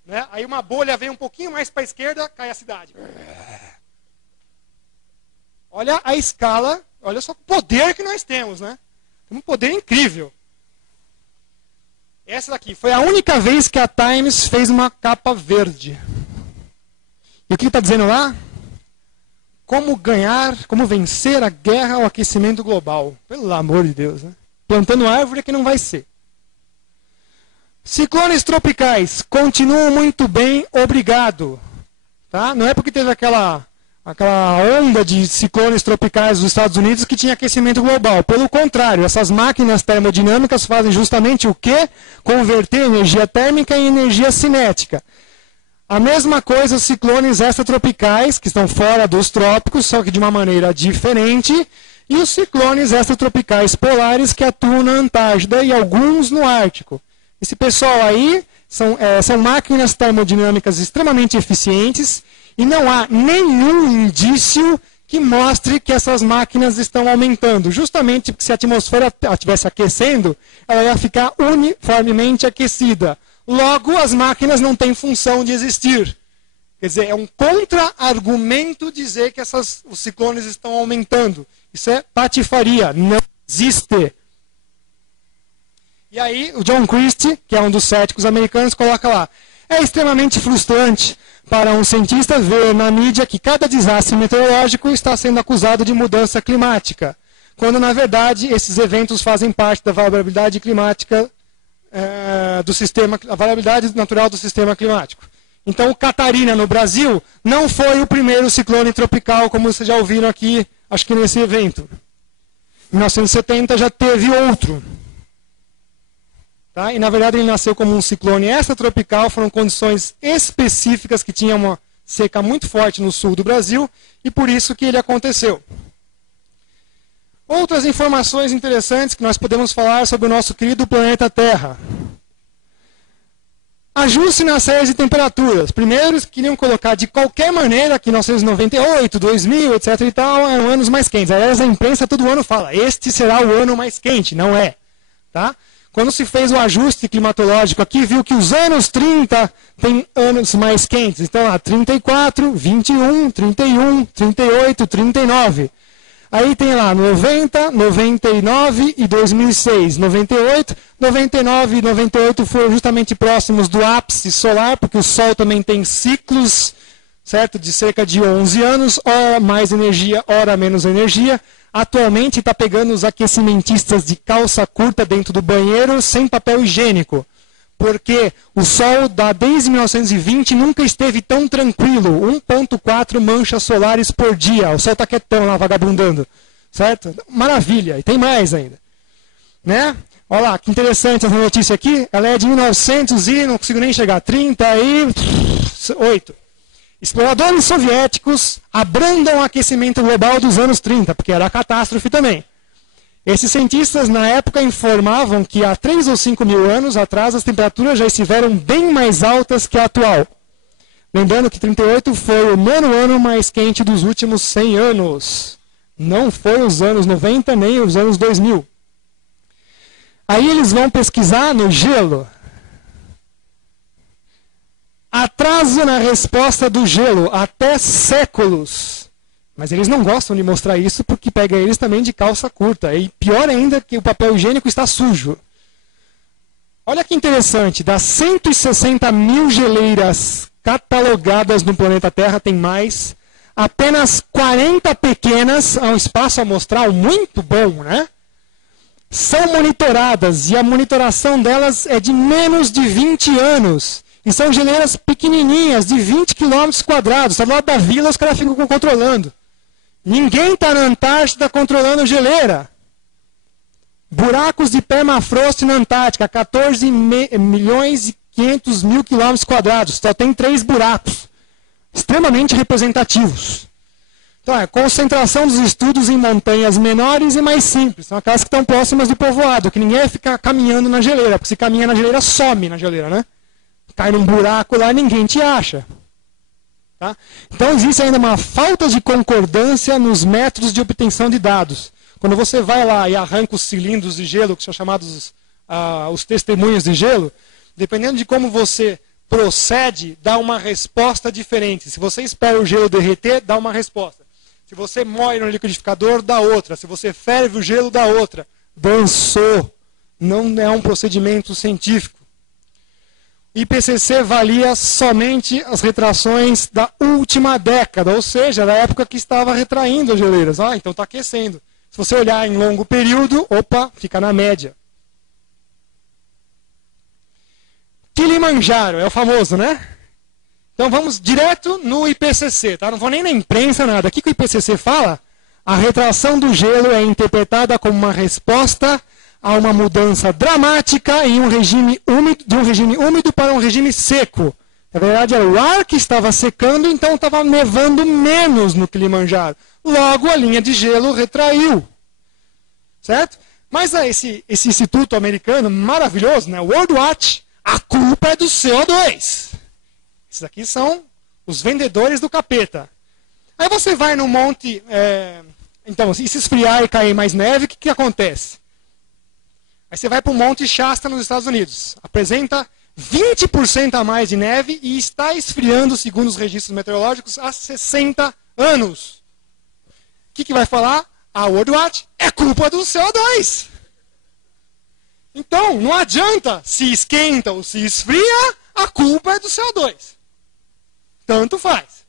Né? Aí uma bolha vem um pouquinho mais para a esquerda, cai a cidade. Olha a escala, olha só o poder que nós temos, né? Temos um poder incrível. Essa daqui foi a única vez que a Times fez uma capa verde. E o que está dizendo lá? Como vencer a guerra ao aquecimento global. Pelo amor de Deus, né? Plantando árvore é que não vai ser. Ciclones tropicais continuam muito bem, obrigado. Tá? Não é porque teve aquela onda de ciclones tropicais dos Estados Unidos que tinha aquecimento global. Pelo contrário, essas máquinas termodinâmicas fazem justamente o quê? Converter energia térmica em energia cinética. A mesma coisa os ciclones extratropicais, que estão fora dos trópicos, só que de uma maneira diferente, e os ciclones extratropicais polares que atuam na Antártida e alguns no Ártico. Esse pessoal aí são máquinas termodinâmicas extremamente eficientes e não há nenhum indício que mostre que essas máquinas estão aumentando. Justamente porque se a atmosfera estivesse aquecendo, ela ia ficar uniformemente aquecida. Logo, as máquinas não têm função de existir. Quer dizer, é um contra-argumento dizer que os ciclones estão aumentando. Isso é patifaria, não existe. E aí, o John Christie, que é um dos céticos americanos, coloca lá: é extremamente frustrante para um cientista ver na mídia que cada desastre meteorológico está sendo acusado de mudança climática, quando, na verdade, esses eventos fazem parte da variabilidade climática do sistema, a variabilidade natural do sistema climático. Então, o Catarina, no Brasil, não foi o primeiro ciclone tropical, como vocês já ouviram aqui, acho que nesse evento. Em 1970 já teve outro. Tá? E, na verdade, ele nasceu como um ciclone extratropical, foram condições específicas que tinham uma seca muito forte no sul do Brasil, e por isso que ele aconteceu. Outras informações interessantes que nós podemos falar sobre o nosso querido planeta Terra. Ajuste nas séries de temperaturas. Primeiro, eles queriam colocar de qualquer maneira que 1998, 2000, etc. e tal, eram anos mais quentes. Aliás, a imprensa todo ano fala, este será o ano mais quente. Não é. Tá? Quando se fez o ajuste climatológico aqui, viu que os anos 30 tem anos mais quentes. Então, 34, 21, 31, 38, 39. Aí tem lá 90, 99 e 2006. 98, 99 e 98 foram justamente próximos do ápice solar, porque o Sol também tem ciclos, certo, de cerca de 11 anos, ora mais energia, ora menos energia. Atualmente está pegando os aquecimentistas de calça curta dentro do banheiro sem papel higiênico. Porque o Sol, desde 1920, nunca esteve tão tranquilo. 1,4 manchas solares por dia. O Sol está quietão lá, vagabundando. Certo? Maravilha. E tem mais ainda. Né? Olha lá, que interessante essa notícia aqui. Ela é de 1900 e não consigo nem chegar, 38. Exploradores soviéticos abrandam o aquecimento global dos anos 30, porque era catástrofe também. Esses cientistas, na época, informavam que há 3 ou 5 mil anos atrás as temperaturas já estiveram bem mais altas que a atual. Lembrando que 38 foi o 9º ano mais quente dos últimos 100 anos. Não foi os anos 90 nem os anos 2000. Aí eles vão pesquisar no gelo. Atraso na resposta do gelo, até séculos. Mas eles não gostam de mostrar isso porque pega eles também de calça curta. E pior ainda que o papel higiênico está sujo. Olha que interessante, das 160 mil geleiras catalogadas no planeta Terra, tem mais. Apenas 40 pequenas, há um espaço amostral muito bom, né? São monitoradas, e a monitoração delas é de menos de 20 anos. E são geleiras pequenininhas, de 20 km². Está do lado da vila, os caras ficam controlando. Ninguém está na Antártida controlando geleira. Buracos de permafrost na Antártica, 14 milhões e 500 mil km². Só tem 3 buracos. Extremamente representativos. Então, a concentração dos estudos em montanhas menores e mais simples. São aquelas que estão próximas do povoado, que ninguém vai ficar caminhando na geleira, porque se caminha na geleira, some na geleira, né? Cai num buraco lá, ninguém te acha. Tá? Então, existe ainda uma falta de concordância nos métodos de obtenção de dados. Quando você vai lá e arranca os cilindros de gelo, que são chamados os testemunhas de gelo, dependendo de como você procede, dá uma resposta diferente. Se você espera o gelo derreter, dá uma resposta. Se você moe no liquidificador, dá outra. Se você ferve o gelo, dá outra. Dançou. Não é um procedimento científico. O IPCC avalia somente as retrações da última década, ou seja, da época que estava retraindo as geleiras. Então está aquecendo. Se você olhar em longo período, opa, fica na média. Kilimanjaro, é o famoso, né? Então vamos direto no IPCC, tá? Não vou nem na imprensa, nada. O que o IPCC fala? A retração do gelo é interpretada como uma resposta a uma mudança dramática em um regime úmido, de um regime úmido para um regime seco. Na verdade, era o ar que estava secando, então estava nevando menos no Kilimanjaro. Logo, a linha de gelo retraiu. Certo? Mas esse instituto americano maravilhoso, né? World Watch, a culpa é do CO2. Esses aqui são os vendedores do capeta. Aí você vai no monte... então, se esfriar e cair mais neve, o que acontece? Aí você vai para o Monte Shasta nos Estados Unidos. Apresenta 20% a mais de neve e está esfriando, segundo os registros meteorológicos, há 60 anos. O que vai falar? A World Watch é culpa do CO2. Então, não adianta se esquenta ou se esfria, a culpa é do CO2. Tanto faz.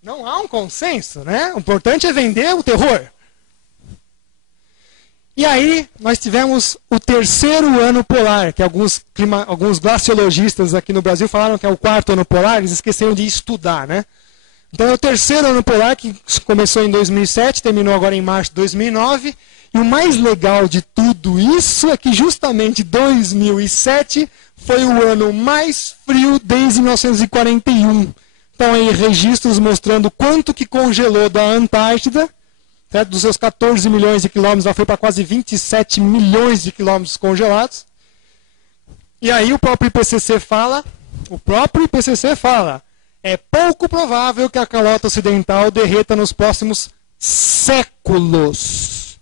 Não há um consenso, né? O importante é vender o terror. E aí, nós tivemos o 3º ano polar, que alguns glaciologistas aqui no Brasil falaram que é o 4º ano polar, eles esqueceram de estudar, né? Então é o 3º ano polar, que começou em 2007, terminou agora em março de 2009. E o mais legal de tudo isso é que justamente 2007 foi o ano mais frio desde 1941. Então aí registros mostrando quanto que congelou da Antártida. Certo? Dos seus 14 milhões de quilômetros, ela foi para quase 27 milhões de quilômetros congelados. E aí o próprio IPCC fala, é pouco provável que a calota ocidental derreta nos próximos séculos.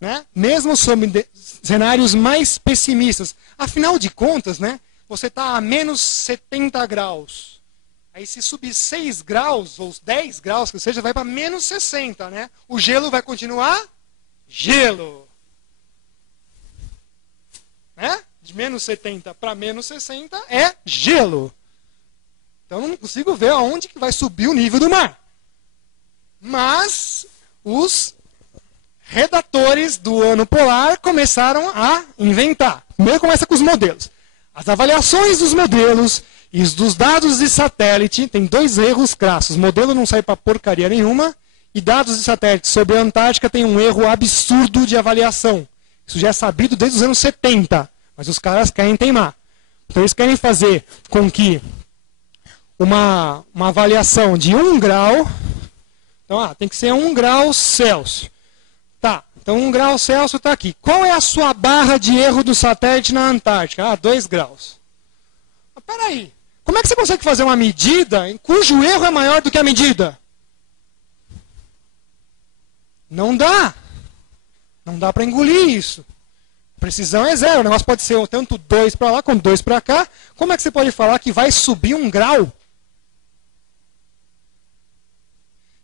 Né? Mesmo sob cenários mais pessimistas. Afinal de contas, né, você está a menos 70 graus. Aí se subir 6 graus, ou 10 graus, que seja, vai para menos 60, né? O gelo vai continuar gelo. Né? De menos 70 para menos 60 é gelo. Então não consigo ver aonde que vai subir o nível do mar. Mas os redatores do ano polar começaram a inventar. Primeiro começa com os modelos. As avaliações dos modelos e dos dados de satélite tem 2 erros crassos. O modelo não sai para porcaria nenhuma e dados de satélites sobre a Antártica têm um erro absurdo de avaliação. Isso já é sabido desde os anos 70, mas os caras querem teimar. Então eles querem fazer com que uma avaliação de 1 grau, então tem que ser 1 grau Celsius. Tá, então 1 grau Celsius está aqui. Qual é a sua barra de erro do satélite na Antártica? 2 graus. Mas peraí, como é que você consegue fazer uma medida cujo erro é maior do que a medida? Não dá. Não dá para engolir isso. Precisão é zero. O negócio pode ser tanto 2 para lá quanto 2 para cá. Como é que você pode falar que vai subir 1 grau?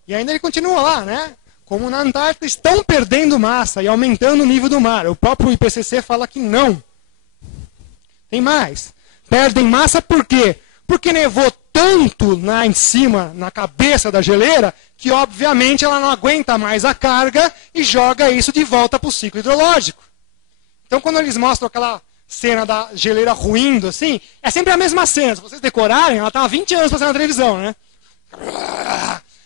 E ainda ele continua lá, né? Como na Antártida estão perdendo massa e aumentando o nível do mar. O próprio IPCC fala que não. Tem mais. Perdem massa por quê? Porque nevou tanto lá em cima, na cabeça da geleira, que obviamente ela não aguenta mais a carga e joga isso de volta para o ciclo hidrológico. Então quando eles mostram aquela cena da geleira ruindo assim, é sempre a mesma cena. Se vocês decorarem, ela está há 20 anos passando na televisão, né?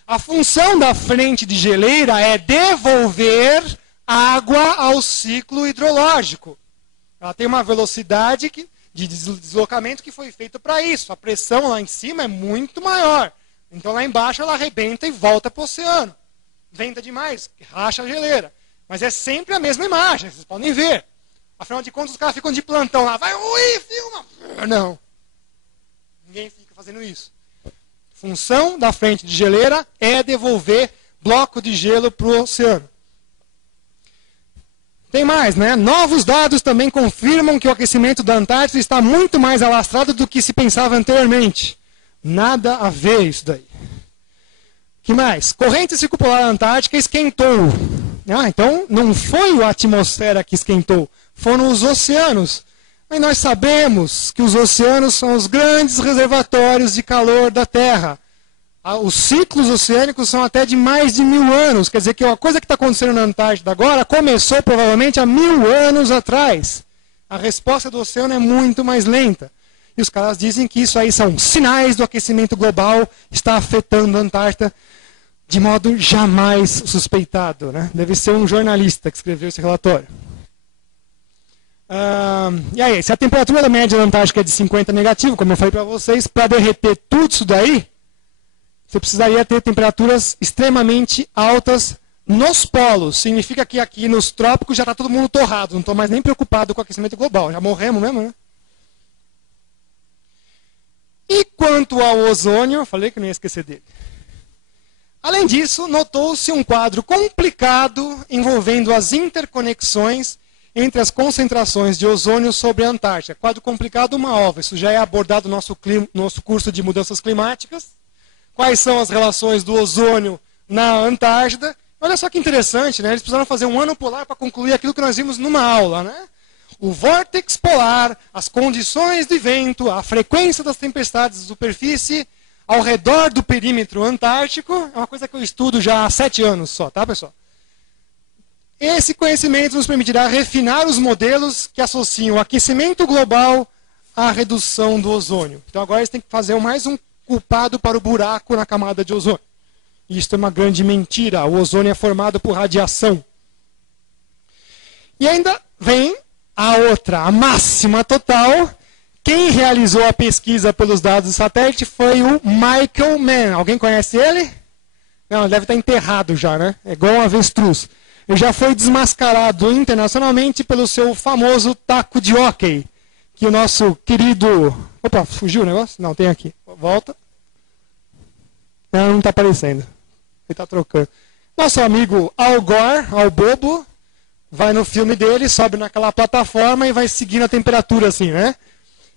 A função da frente de geleira é devolver água ao ciclo hidrológico. Ela tem uma velocidade de deslocamento que foi feita para isso. A pressão lá em cima é muito maior. Então lá embaixo ela arrebenta e volta para o oceano. Venta demais, racha a geleira. Mas é sempre a mesma imagem, vocês podem ver. Afinal de contas os caras ficam de plantão lá. Vai, ui, filma! Não. Ninguém fica fazendo isso. Função da frente de geleira é devolver bloco de gelo para o oceano. Tem mais, né? Novos dados também confirmam que o aquecimento da Antártida está muito mais alastrado do que se pensava anteriormente. Nada a ver isso daí. Que mais? Corrente circumpolar antártica esquentou. Então não foi a atmosfera que esquentou, foram os oceanos. Mas nós sabemos que os oceanos são os grandes reservatórios de calor da Terra. Os ciclos oceânicos são até de mais de 1000 anos. Quer dizer que a coisa que está acontecendo na Antártida agora começou provavelmente há 1000 anos atrás. A resposta do oceano é muito mais lenta. E os caras dizem que isso aí são sinais do aquecimento global, está afetando a Antártida de modo jamais suspeitado, né? Deve ser um jornalista que escreveu esse relatório. E aí, se a temperatura da média da Antártica é de 50 negativo, como eu falei para vocês, para derreter tudo isso daí, você precisaria ter temperaturas extremamente altas nos polos. Significa que aqui nos trópicos já está todo mundo torrado, não estou mais nem preocupado com o aquecimento global, já morremos mesmo, né? E quanto ao ozônio, eu falei que não ia esquecer dele. Além disso, notou-se um quadro complicado envolvendo as interconexões entre as concentrações de ozônio sobre a Antártica. Quadro complicado, uma ova. Isso já é abordado no nosso curso de mudanças climáticas. Quais são as relações do ozônio na Antártida? Olha só que interessante, né? Eles precisaram fazer um ano polar para concluir aquilo que nós vimos numa aula, né? O vórtex polar, as condições de vento, a frequência das tempestades de superfície ao redor do perímetro antártico, é uma coisa que eu estudo já há 7 anos só, tá, pessoal? Esse conhecimento nos permitirá refinar os modelos que associam o aquecimento global à redução do ozônio. Então agora eles têm que fazer mais um culpado para o buraco na camada de ozônio. E isso é uma grande mentira. O ozônio é formado por radiação. E ainda vem a outra, a máxima total. Quem realizou a pesquisa pelos dados do satélite foi o Michael Mann. Alguém conhece ele? Não, ele deve estar enterrado já, né? É igual um avestruz. Ele já foi desmascarado internacionalmente pelo seu famoso taco de hóquei. Que o nosso querido... Opa, fugiu o negócio? Não, tem aqui. Volta. Não está aparecendo. Ele está trocando. Nosso amigo Al Gore, Al Bobo, vai no filme dele, sobe naquela plataforma e vai seguindo a temperatura assim, né?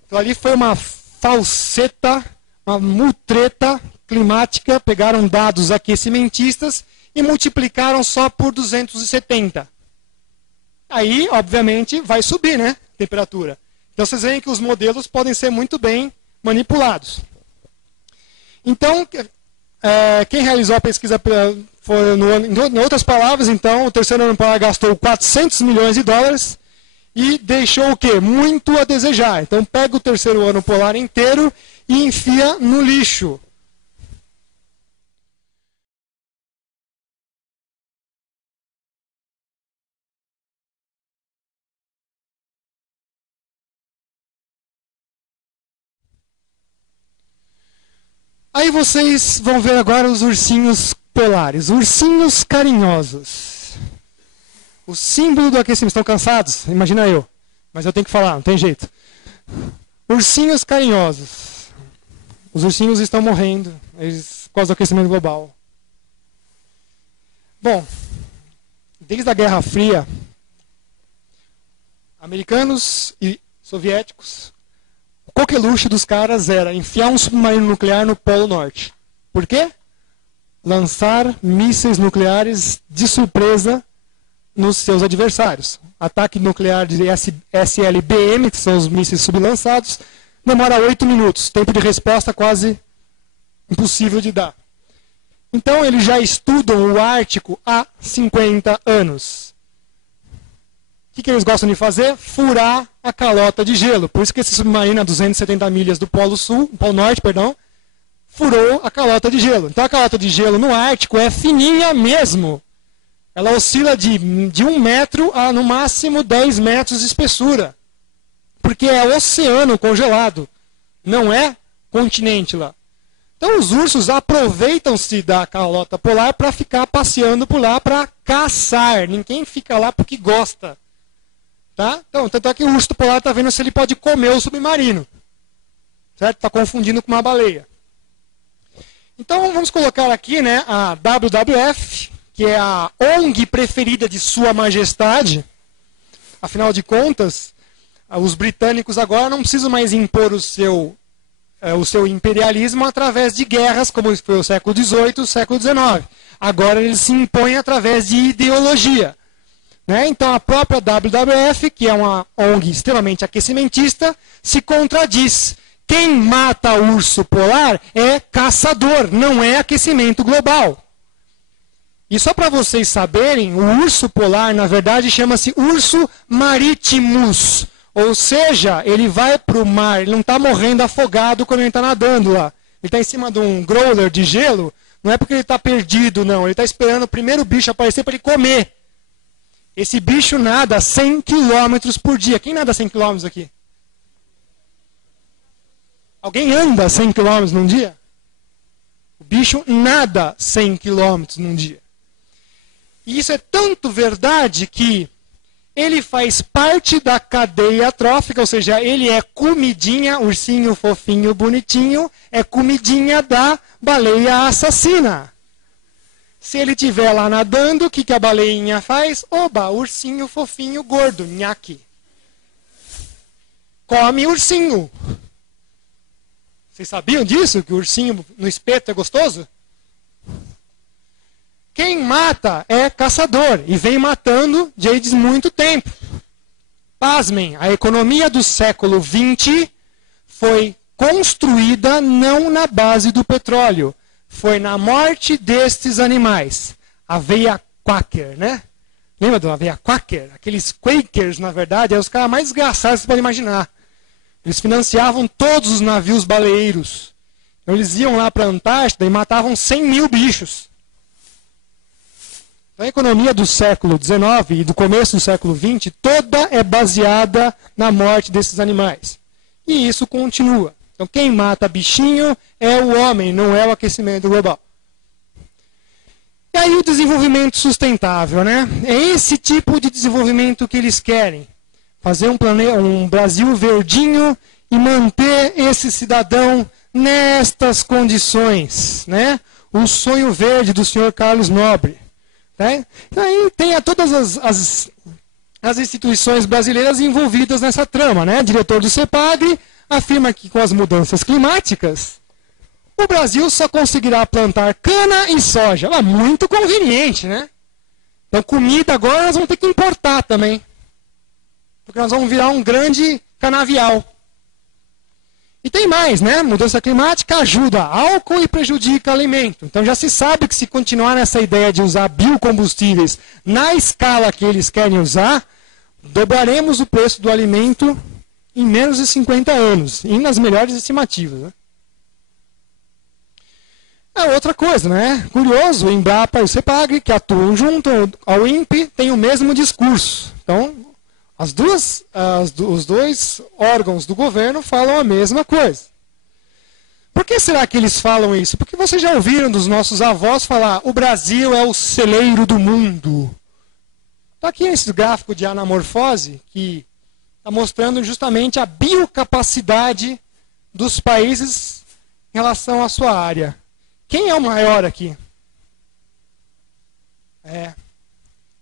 Então ali foi uma falseta, uma mutreta climática, pegaram dados aquecimentistas e multiplicaram só por 270. Aí, obviamente, vai subir, né, a temperatura. Então vocês veem que os modelos podem ser muito bem manipulados. Então, quem realizou a pesquisa foi em outras palavras, então, o terceiro ano polar gastou 400 milhões de dólares e deixou o quê? Muito a desejar. Então pega o terceiro ano polar inteiro e enfia no lixo. Aí vocês vão ver agora os ursinhos polares, ursinhos carinhosos. O símbolo do aquecimento. Estão cansados? Imagina eu. Mas eu tenho que falar, não tem jeito. Ursinhos carinhosos. Os ursinhos estão morrendo por causa do aquecimento global. Bom, desde a Guerra Fria, americanos e soviéticos, o coqueluche dos caras era enfiar um submarino nuclear no Polo Norte. Por quê? Lançar mísseis nucleares de surpresa nos seus adversários. Ataque nuclear de SLBM, que são os mísseis sublançados, demora 8 minutos. Tempo de resposta quase impossível de dar. Então eles já estudam o Ártico há 50 anos. O que eles gostam de fazer? Furar a calota de gelo. Por isso que esse submarino a 270 milhas do Polo Norte, furou a calota de gelo. Então a calota de gelo no Ártico é fininha mesmo. Ela oscila de 1 metro a no máximo 10 metros de espessura. Porque é oceano congelado. Não é continente lá. Então os ursos aproveitam-se da calota polar para ficar passeando por lá para caçar. Ninguém fica lá porque gosta. Tá? Então, tanto é que o urso polar está vendo se ele pode comer o submarino. Certo? Está confundindo com uma baleia. Então vamos colocar aqui, né, a WWF, que é a ONG preferida de Sua Majestade. Afinal de contas, os britânicos agora não precisam mais impor o seu imperialismo através de guerras, como foi o século XVIII e o século XIX. Agora eles se impõem através de ideologia. Né? Então a própria WWF, que é uma ONG extremamente aquecimentista, se contradiz. Quem mata urso polar é caçador, não é aquecimento global. E só para vocês saberem, o urso polar, na verdade, chama-se urso maritimus. Ou seja, ele vai para o mar, ele não está morrendo afogado quando ele está nadando lá. Ele está em cima de um growler de gelo, não é porque ele está perdido, não. Ele está esperando o primeiro bicho aparecer para ele comer. Esse bicho nada 100 km por dia. Quem nada 100 km aqui? Alguém anda 100 km num dia? O bicho nada 100 km num dia. E isso é tanto verdade que ele faz parte da cadeia trófica, ou seja, ele é comidinha, ursinho fofinho, bonitinho, é comidinha da baleia assassina. Se ele estiver lá nadando, o que a baleinha faz? Oba, ursinho fofinho, gordo, nhaque. Come ursinho. Vocês sabiam disso? Que o ursinho no espeto é gostoso? Quem mata é caçador e vem matando desde muito tempo. Pasmem, a economia do século XX foi construída não na base do petróleo, foi na morte destes animais. Aveia Quaker, né? Lembra da aveia Quaker? Aqueles Quakers, na verdade, eram os caras mais desgraçados que você pode imaginar. Eles financiavam todos os navios baleeiros. Então eles iam lá para a Antártida e matavam 100 mil bichos. Então, a economia do século XIX e do começo do século XX, toda é baseada na morte desses animais. E isso continua. Então, quem mata bichinho é o homem, não é o aquecimento global. E aí o desenvolvimento sustentável, né? É esse tipo de desenvolvimento que eles querem. Fazer um Brasil verdinho e manter esse cidadão nestas condições, né? O sonho verde do senhor Carlos Nobre. Né? Aí tem todas as instituições brasileiras envolvidas nessa trama. Né? O diretor do CEPAGRE afirma que com as mudanças climáticas, o Brasil só conseguirá plantar cana e soja. Muito conveniente, né? Então comida agora nós vamos ter que importar também. Porque nós vamos virar um grande canavial. E tem mais, né? Mudança climática ajuda álcool e prejudica alimento. Então já se sabe que se continuar nessa ideia de usar biocombustíveis na escala que eles querem usar, dobraremos o preço do alimento em menos de 50 anos, e nas melhores estimativas. Né? É outra coisa, né? Curioso, o Embrapa e o CEPAGRE, que atuam junto ao INPE, têm o mesmo discurso. Então, os dois órgãos do governo falam a mesma coisa. Por que será que eles falam isso? Porque vocês já ouviram dos nossos avós falar: o Brasil é o celeiro do mundo. Está aqui esse gráfico de anamorfose que está mostrando justamente a biocapacidade dos países em relação à sua área. Quem é o maior aqui?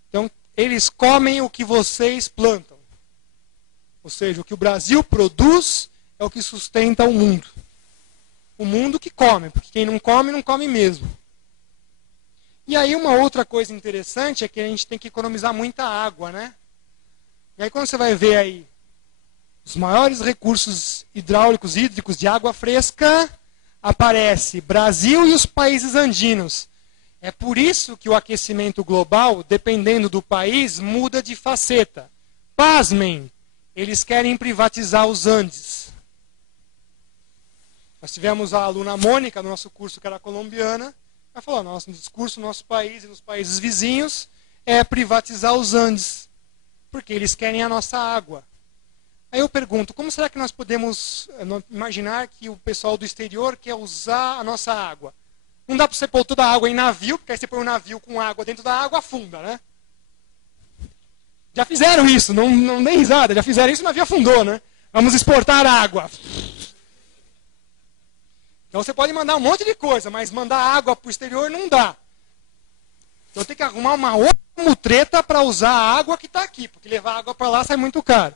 Então, eles comem o que vocês plantam. Ou seja, o que o Brasil produz é o que sustenta o mundo. O mundo que come, porque quem não come mesmo. E aí uma outra coisa interessante é que a gente tem que economizar muita água, né? E aí quando você vai ver aí os maiores recursos hidráulicos, hídricos de água fresca, aparece Brasil e os países andinos. É por isso que o aquecimento global, dependendo do país, muda de faceta. Pasmem, eles querem privatizar os Andes. Nós tivemos a aluna Mônica no nosso curso, que era colombiana. Ela falou: nosso discurso no nosso país e nos países vizinhos é privatizar os Andes, porque eles querem a nossa água. Aí eu pergunto, como será que nós podemos imaginar que o pessoal do exterior quer usar a nossa água? Não dá para você pôr toda a água em navio, porque aí você põe um navio com água dentro da água, afunda, né? Já fizeram isso, não dei risada, já fizeram isso e o navio afundou, né? Vamos exportar água. Então você pode mandar um monte de coisa, mas mandar água para o exterior não dá. Então tem que arrumar uma outra mutreta para usar a água que está aqui, porque levar água para lá sai muito caro.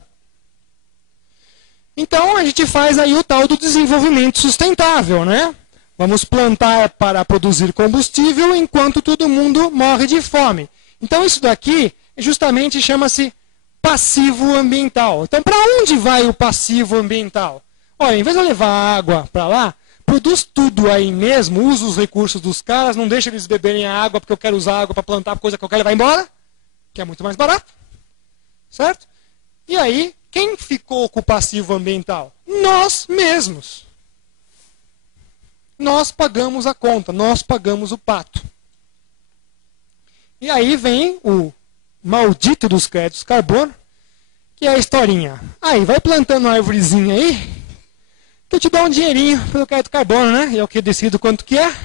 Então a gente faz aí o tal do desenvolvimento sustentável, né? Vamos plantar para produzir combustível enquanto todo mundo morre de fome. Então isso daqui justamente chama-se passivo ambiental. Então para onde vai o passivo ambiental? Olha, em vez de eu levar a água para lá, produz tudo aí mesmo, usa os recursos dos caras, não deixa eles beberem a água porque eu quero usar a água para plantar coisa que eu quero levar embora, que é muito mais barato. Certo? E aí, quem ficou com o passivo ambiental? Nós mesmos. Nós pagamos a conta, nós pagamos o pato. E aí vem o maldito dos créditos carbono, que é a historinha. Aí, vai plantando uma árvorezinha aí, que eu te dou um dinheirinho pelo crédito carbono, né? E é o que eu decido quanto que é.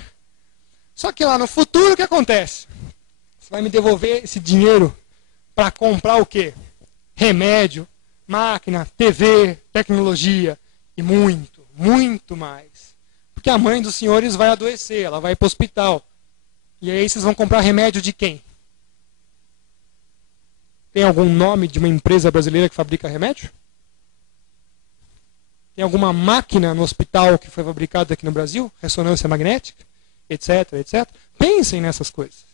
Só que lá no futuro, o que acontece? Você vai me devolver esse dinheiro para comprar o quê? Remédio, máquina, TV, tecnologia e muito, muito mais. Porque a mãe dos senhores vai adoecer, ela vai para o hospital. E aí vocês vão comprar remédio de quem? Tem algum nome de uma empresa brasileira que fabrica remédio? Tem alguma máquina no hospital que foi fabricada aqui no Brasil? Ressonância magnética? Etc, etc. Pensem nessas coisas.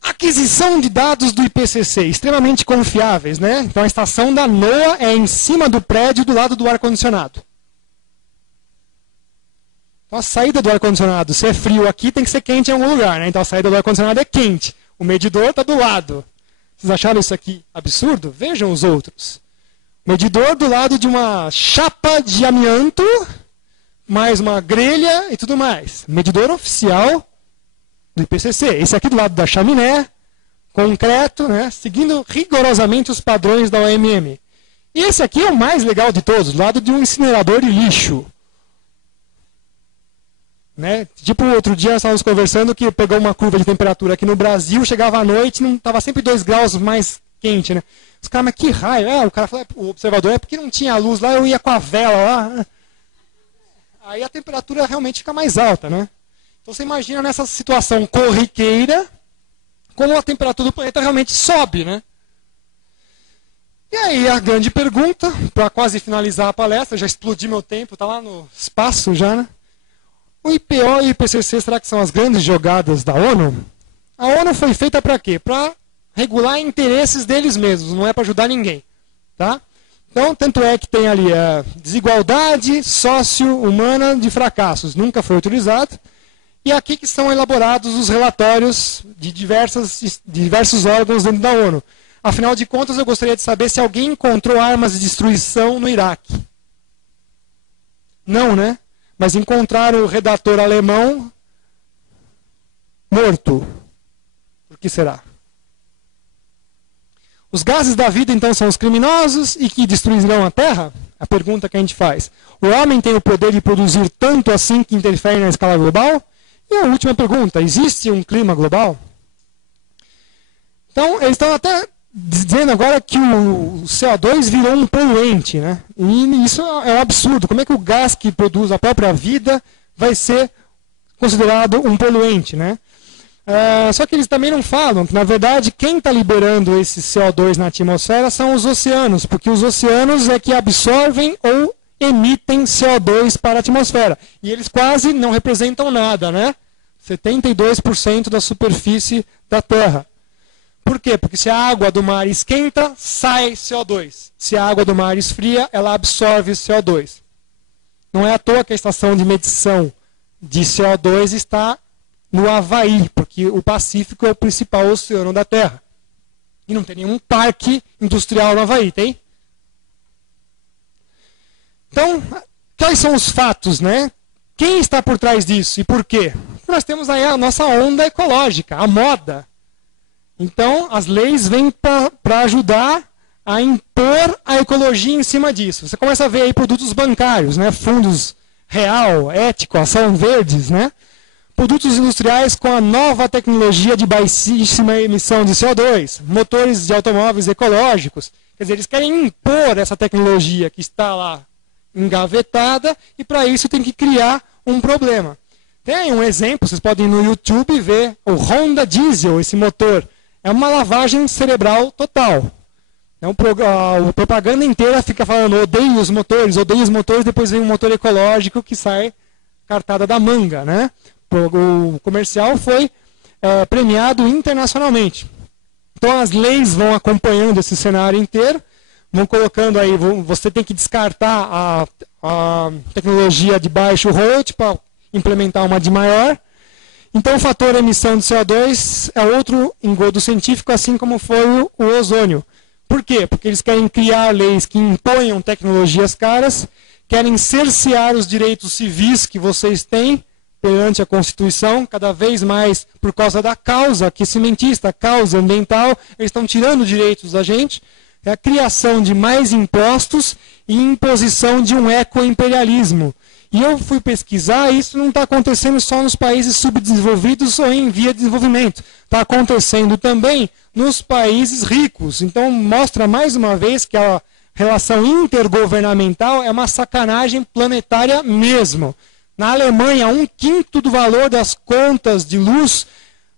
Aquisição de dados do IPCC, extremamente confiáveis, né? Então a estação da NOAA é em cima do prédio do lado do ar-condicionado. Então a saída do ar-condicionado, se é frio aqui, tem que ser quente em algum lugar, né? Então a saída do ar-condicionado é quente. O medidor está do lado. Vocês acharam isso aqui absurdo? Vejam os outros. Medidor do lado de uma chapa de amianto, mais uma grelha e tudo mais. Medidor oficial do IPCC. Esse aqui do lado da chaminé, concreto, né, seguindo rigorosamente os padrões da OMM. E esse aqui é o mais legal de todos, do lado de um incinerador de lixo. Né? Tipo, outro dia nós estávamos conversando que pegou uma curva de temperatura aqui no Brasil, chegava à noite, não estava sempre 2 graus mais quente, né? Os caras, mas que raio? O cara falou, o observador, é porque não tinha luz lá, eu ia com a vela lá. Aí a temperatura realmente fica mais alta, né? Então você imagina nessa situação corriqueira, como a temperatura do planeta realmente sobe, né? E aí a grande pergunta, para quase finalizar a palestra, já explodi meu tempo, está lá no espaço já, né? O IPO e o IPCC, será que são as grandes jogadas da ONU? A ONU foi feita para quê? Para regular interesses deles mesmos, não é para ajudar ninguém. Tá? Então, tanto é que tem ali a desigualdade sócio-humana de fracassos, nunca foi utilizado. E aqui que são elaborados os relatórios de diversos órgãos dentro da ONU. Afinal de contas, eu gostaria de saber se alguém encontrou armas de destruição no Iraque. Não, né? Mas encontraram o redator alemão morto. Por que será? Os gases da vida, então, são os criminosos e que destruirão a Terra? A pergunta que a gente faz. O homem tem o poder de produzir tanto assim que interfere na escala global? E a última pergunta, existe um clima global? Então, eles estão até dizendo agora que o CO2 virou um poluente, né? E isso é um absurdo. Como é que o gás que produz a própria vida vai ser considerado um poluente, né? Só que eles também não falam que, na verdade, quem está liberando esse CO2 na atmosfera são os oceanos, porque os oceanos é que absorvem ou emitem CO2 para a atmosfera. E eles quase não representam nada, né? 72% da superfície da Terra. Por quê? Porque se a água do mar esquenta, sai CO2. Se a água do mar esfria, ela absorve CO2. Não é à toa que a estação de medição de CO2 está no Havaí, porque o Pacífico é o principal oceano da Terra. E não tem nenhum parque industrial no Havaí, tem? Então, quais são os fatos, né? Quem está por trás disso e por quê? Nós temos aí a nossa onda ecológica, a moda. Então, as leis vêm para ajudar a impor a ecologia em cima disso. Você começa a ver aí produtos bancários, né? Fundos real, ético, ação verdes, né? Produtos industriais com a nova tecnologia de baixíssima emissão de CO2, motores de automóveis ecológicos. Quer dizer, eles querem impor essa tecnologia que está lá engavetada e para isso tem que criar um problema. Tem um exemplo, vocês podem ir no YouTube ver o Honda Diesel, esse motor. É uma lavagem cerebral total. A propaganda inteira fica falando odeio os motores, depois vem um motor ecológico que sai cartada da manga, né? O comercial foi premiado internacionalmente. Então as leis vão acompanhando esse cenário inteiro, vão colocando aí, você tem que descartar a tecnologia de baixo ROAD para implementar uma de maior. Então o fator emissão de CO2 é outro engodo científico, assim como foi o ozônio. Por quê? Porque eles querem criar leis que imponham tecnologias caras, querem cercear os direitos civis que vocês têm perante a Constituição, cada vez mais por causa da causa cimentista, a causa ambiental, eles estão tirando direitos da gente. É a criação de mais impostos e imposição de um ecoimperialismo. E eu fui pesquisar, e isso não está acontecendo só nos países subdesenvolvidos ou em via de desenvolvimento. Está acontecendo também nos países ricos. Então mostra mais uma vez que a relação intergovernamental é uma sacanagem planetária mesmo. Na Alemanha, 1/5 do valor das contas de luz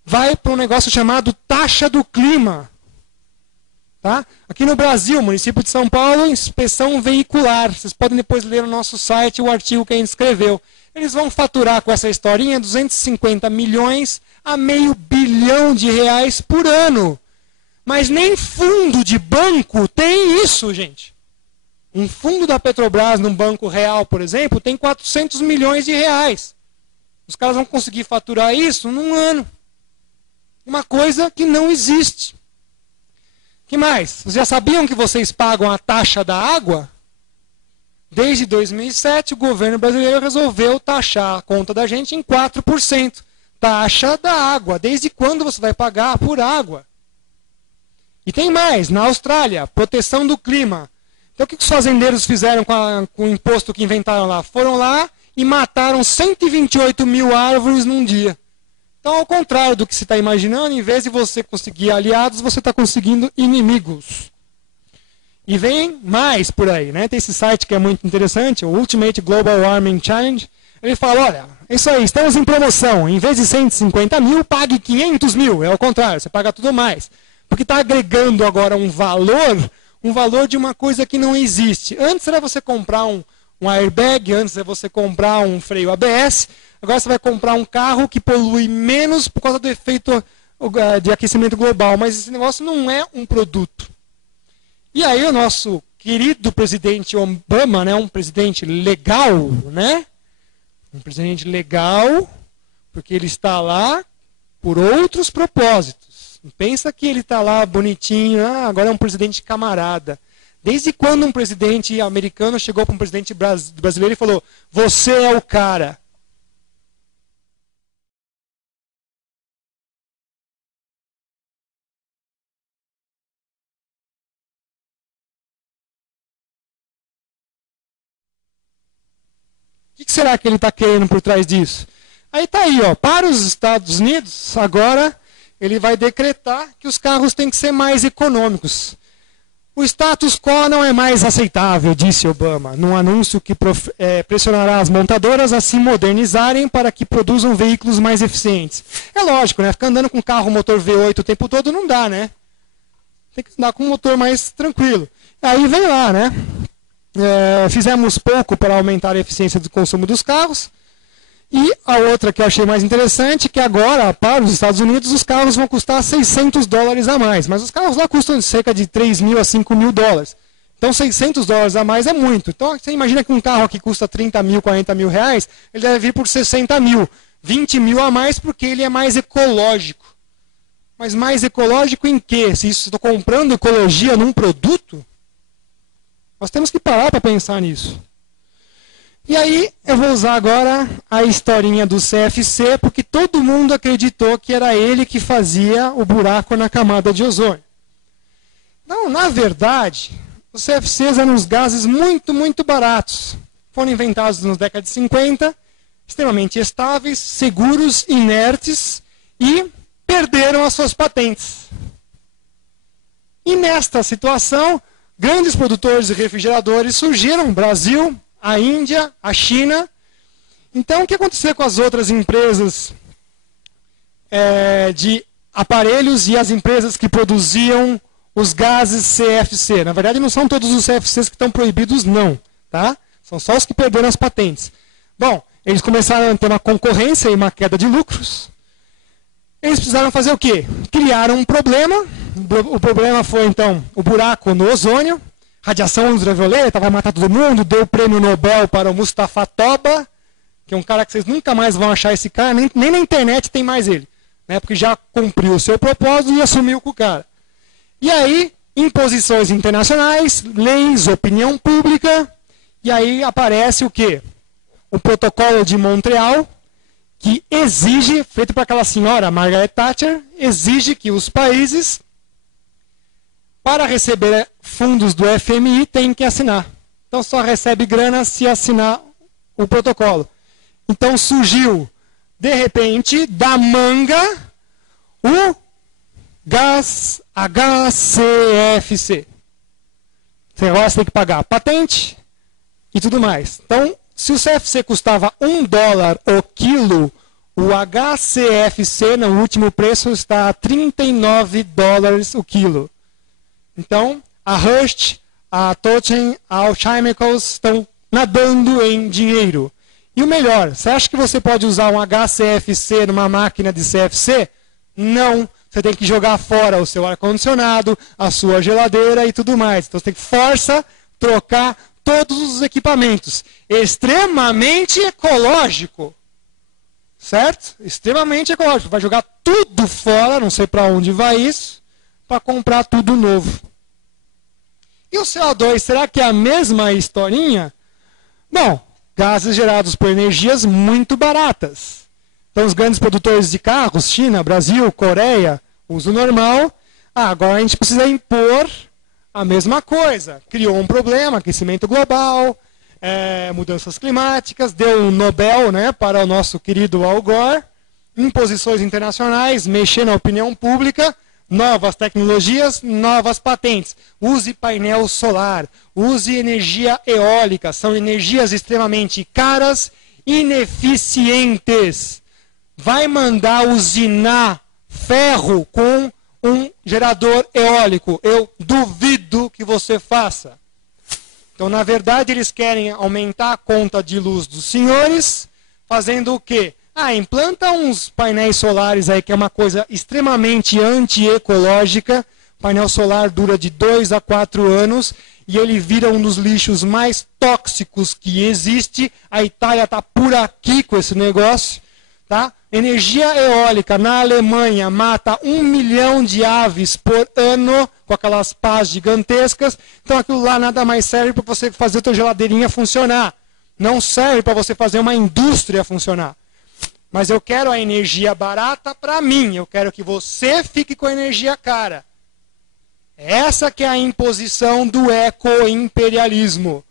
vai para um negócio chamado taxa do clima. Tá? Aqui no Brasil, município de São Paulo, inspeção veicular. Vocês podem depois ler no nosso site o artigo que a gente escreveu. Eles vão faturar com essa historinha 250 milhões a R$500 bilhão por ano. Mas nem fundo de banco tem isso, gente. Um fundo da Petrobras num banco real, por exemplo, tem 400 milhões de reais. Os caras vão conseguir faturar isso num ano. Uma coisa que não existe. Que mais? Vocês já sabiam que vocês pagam a taxa da água? Desde 2007, o governo brasileiro resolveu taxar a conta da gente em 4%. Taxa da água. Desde quando você vai pagar por água? E tem mais. Na Austrália, proteção do clima. Então o que os fazendeiros fizeram com o imposto que inventaram lá? Foram lá e mataram 128 mil árvores num dia. Então, ao contrário do que se está imaginando, em vez de você conseguir aliados, você está conseguindo inimigos. E vem mais por aí, né? Tem esse site que é muito interessante, o Ultimate Global Warming Challenge. Ele fala, olha, é isso aí, estamos em promoção. Em vez de 150 mil, pague 500 mil. É o contrário, você paga tudo mais. Porque está agregando agora um valor de uma coisa que não existe. Antes era você comprar um airbag, antes era você comprar um freio ABS. Agora você vai comprar um carro que polui menos por causa do efeito de aquecimento global. Mas esse negócio não é um produto. E aí o nosso querido presidente Obama, né, um presidente legal, né? Um presidente legal, porque ele está lá por outros propósitos. Não pensa que ele está lá bonitinho, agora é um presidente camarada. Desde quando um presidente americano chegou para um presidente brasileiro e falou, você é o cara? será que ele está querendo por trás disso? Aí está aí, ó, para os Estados Unidos, agora ele vai decretar que os carros têm que ser mais econômicos. O status quo não é mais aceitável, disse Obama, num anúncio que pressionará as montadoras a se modernizarem para que produzam veículos mais eficientes. É lógico, né? Ficar andando com carro motor V8 o tempo todo não dá, né? Tem que andar com um motor mais tranquilo. Aí vem lá, né? Fizemos pouco para aumentar a eficiência do consumo dos carros. E a outra que eu achei mais interessante, que agora, para os Estados Unidos, os carros vão custar $600 a mais. Mas os carros lá custam cerca de 3 mil a 5 mil dólares. Então, $600 a mais é muito. Então, você imagina que um carro aqui custa 30 mil, 40 mil reais, ele deve vir por 60 mil. 20 mil a mais porque ele é mais ecológico. Mas mais ecológico em quê? Se estou comprando ecologia num produto, nós temos que parar para pensar nisso. E aí, eu vou usar agora a historinha do CFC, porque todo mundo acreditou que era ele que fazia o buraco na camada de ozônio. Não, na verdade, os CFCs eram uns gases muito, muito baratos. Foram inventados nas décadas de 50, extremamente estáveis, seguros, inertes e perderam as suas patentes. E nesta situação, grandes produtores de refrigeradores surgiram, Brasil, a Índia, a China. Então, o que aconteceu com as outras empresas de aparelhos e as empresas que produziam os gases CFC? Na verdade, não são todos os CFCs que estão proibidos, não. Tá? São só os que perderam as patentes. Bom, eles começaram a ter uma concorrência e uma queda de lucros. Eles precisaram fazer o quê? Criaram um problema. O problema foi, então, o buraco no ozônio. Radiação ultravioleta, vai matar todo mundo. Deu o prêmio Nobel para o Mustafa Toba, que é um cara que vocês nunca mais vão achar esse cara, nem na internet tem mais ele. Né, porque já cumpriu o seu propósito e assumiu com o cara. E aí, imposições internacionais, leis, opinião pública, e aí aparece o quê? O Protocolo de Montreal, que exige, feito por aquela senhora, Margaret Thatcher, exige que os países, para receber fundos do FMI, têm que assinar. Então só recebe grana se assinar o protocolo. Então surgiu, de repente, da manga, o gás HCFC. Você agora tem que pagar patente e tudo mais. Então, se o CFC custava $1 o quilo, o HCFC, no último preço, está a $39 o quilo. Então, a Hearst, a Tochen, a Alchemicals estão nadando em dinheiro. E o melhor, você acha que você pode usar um HCFC numa máquina de CFC? Não. Você tem que jogar fora o seu ar-condicionado, a sua geladeira e tudo mais. Então, você tem que força trocar todos os equipamentos. Extremamente ecológico. Certo? Extremamente ecológico. Vai jogar tudo fora, não sei para onde vai isso, para comprar tudo novo. E o CO2, será que é a mesma historinha? Bom, gases gerados por energias muito baratas. Então, os grandes produtores de carros, China, Brasil, Coreia, uso normal. Agora a gente precisa impor a mesma coisa. Criou um problema, aquecimento global, mudanças climáticas, deu um Nobel, né, para o nosso querido Al Gore, imposições internacionais, mexer na opinião pública, novas tecnologias, novas patentes. Use painel solar, use energia eólica, são energias extremamente caras, ineficientes. Vai mandar usinar ferro com um gerador eólico. Eu duvido que você faça. Então, na verdade, eles querem aumentar a conta de luz dos senhores, fazendo o quê? Implanta uns painéis solares aí, que é uma coisa extremamente antiecológica. O painel solar dura de 2 a 4 anos e ele vira um dos lixos mais tóxicos que existe. A Itália está por aqui com esse negócio. Tá? Energia eólica na Alemanha mata 1 milhão de aves por ano, com aquelas pás gigantescas. Então aquilo lá nada mais serve para você fazer a sua geladeirinha funcionar. Não serve para você fazer uma indústria funcionar. Mas eu quero a energia barata para mim. Eu quero que você fique com a energia cara. Essa que é a imposição do ecoimperialismo.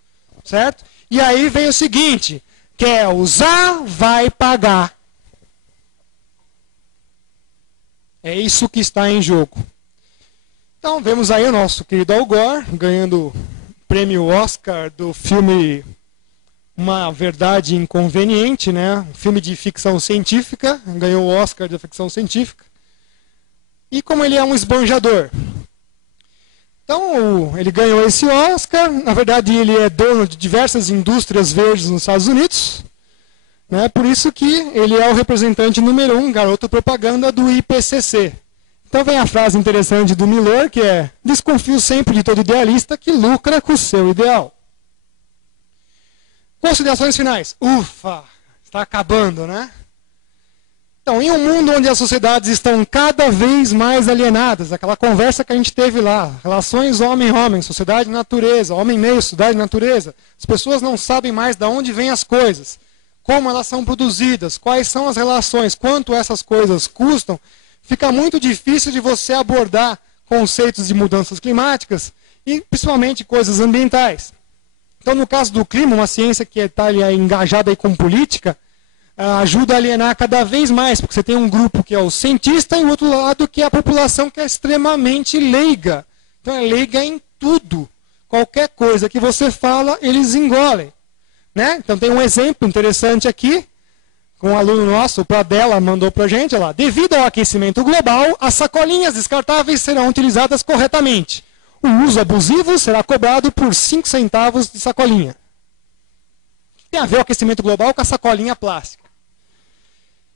Certo? E aí vem o seguinte. quer usar, vai pagar. É isso que está em jogo. Então, vemos aí o nosso querido Al Gore ganhando o prêmio Oscar do filme Uma Verdade Inconveniente, né? Um filme de ficção científica, ganhou o Oscar de ficção científica. E como ele é um esbanjador. Então, ele ganhou esse Oscar. Na verdade, ele é dono de diversas indústrias verdes nos Estados Unidos. Né? Por isso que ele é o representante número 1, garoto propaganda do IPCC. Então vem a frase interessante do Miller, que é: desconfio sempre de todo idealista que lucra com o seu ideal. Considerações finais. Ufa, está acabando, né? Então, em um mundo onde as sociedades estão cada vez mais alienadas, aquela conversa que a gente teve lá, relações homem-homem, sociedade-natureza, homem-meio, sociedade-natureza, as pessoas não sabem mais de onde vêm as coisas, como elas são produzidas, quais são as relações, quanto essas coisas custam, fica muito difícil de você abordar conceitos de mudanças climáticas e principalmente coisas ambientais. Então, no caso do clima, uma ciência que está engajada aí com política, ajuda a alienar cada vez mais, porque você tem um grupo que é o cientista e o outro lado que é a população que é extremamente leiga. Então é leiga em tudo. Qualquer coisa que você fala, eles engolem. Né? Então tem um exemplo interessante aqui, com um aluno nosso, o Pradella, mandou para a gente, olha lá. Devido ao aquecimento global, as sacolinhas descartáveis serão utilizadas corretamente. O uso abusivo será cobrado por 5 centavos de sacolinha. Tem a ver o aquecimento global com a sacolinha plástica.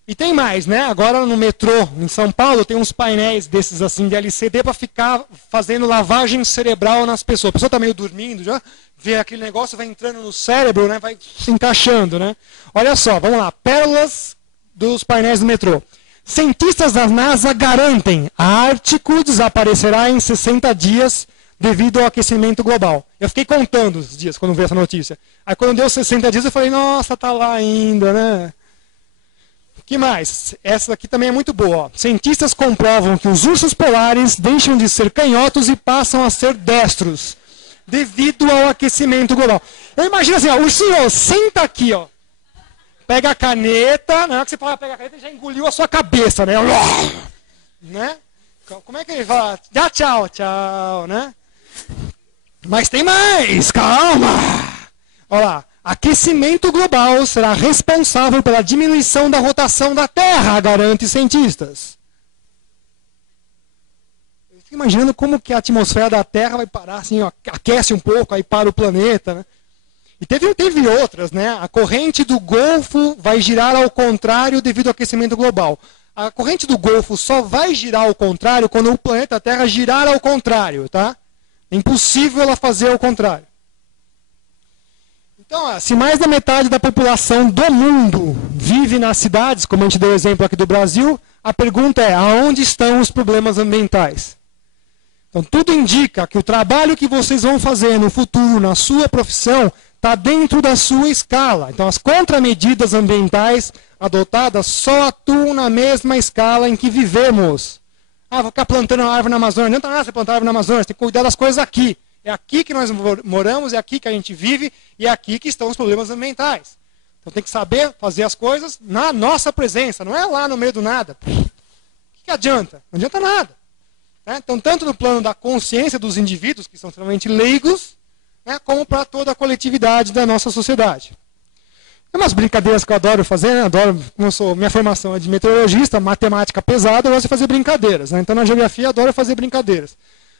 E tem mais, né? Agora no metrô, em São Paulo, tem uns painéis desses assim de LCD para ficar fazendo lavagem cerebral nas pessoas. A pessoa está meio dormindo, já vê aquele negócio, vai entrando no cérebro, né? Vai se encaixando, né? Olha só, vamos lá. Pérolas dos painéis do metrô. Cientistas da NASA garantem que a Ártico desaparecerá em 60 dias devido ao aquecimento global. Eu fiquei contando os dias quando vi essa notícia. Aí quando deu 60 dias eu falei, nossa, tá lá ainda, né? O que mais? Essa aqui também é muito boa. Ó. Cientistas comprovam que os ursos polares deixam de ser canhotos e passam a ser destros devido ao aquecimento global. Eu imagino assim, ó, o ursinho senta aqui, ó. Pega a caneta, na hora que você fala, pega a caneta, ele já engoliu a sua cabeça, né? Né? Como é que ele fala? Dá tchau, tchau, né? Mas tem mais, calma! Olha lá, aquecimento global será responsável pela diminuição da rotação da Terra, garante cientistas. Eu fico imaginando como que a atmosfera da Terra vai parar, assim, ó, aquece um pouco, aí para o planeta, né? E teve outras, né? A corrente do Golfo vai girar ao contrário devido ao aquecimento global. A corrente do Golfo só vai girar ao contrário quando o planeta Terra girar ao contrário, tá? É impossível ela fazer ao contrário. Então, se mais da metade da população do mundo vive nas cidades, como a gente deu o exemplo aqui do Brasil, a pergunta é, aonde estão os problemas ambientais? Então, tudo indica que o trabalho que vocês vão fazer no futuro, na sua profissão, está dentro da sua escala. Então, as contramedidas ambientais adotadas só atuam na mesma escala em que vivemos. Ah, vou ficar plantando uma árvore na Amazônia. Não adianta nada você plantar árvore na Amazônia, você tem que cuidar das coisas aqui. É aqui que nós moramos, é aqui que a gente vive, e é aqui que estão os problemas ambientais. Então tem que saber fazer as coisas na nossa presença, não é lá no meio do nada. O que adianta? Não adianta nada. Né? Então, tanto no plano da consciência dos indivíduos, que são extremamente leigos, né, como para toda a coletividade da nossa sociedade. Tem umas brincadeiras que eu adoro fazer, né? Minha formação é de meteorologista, matemática pesada, eu gosto de fazer brincadeiras. Né? Então, na geografia, eu adoro fazer brincadeiras.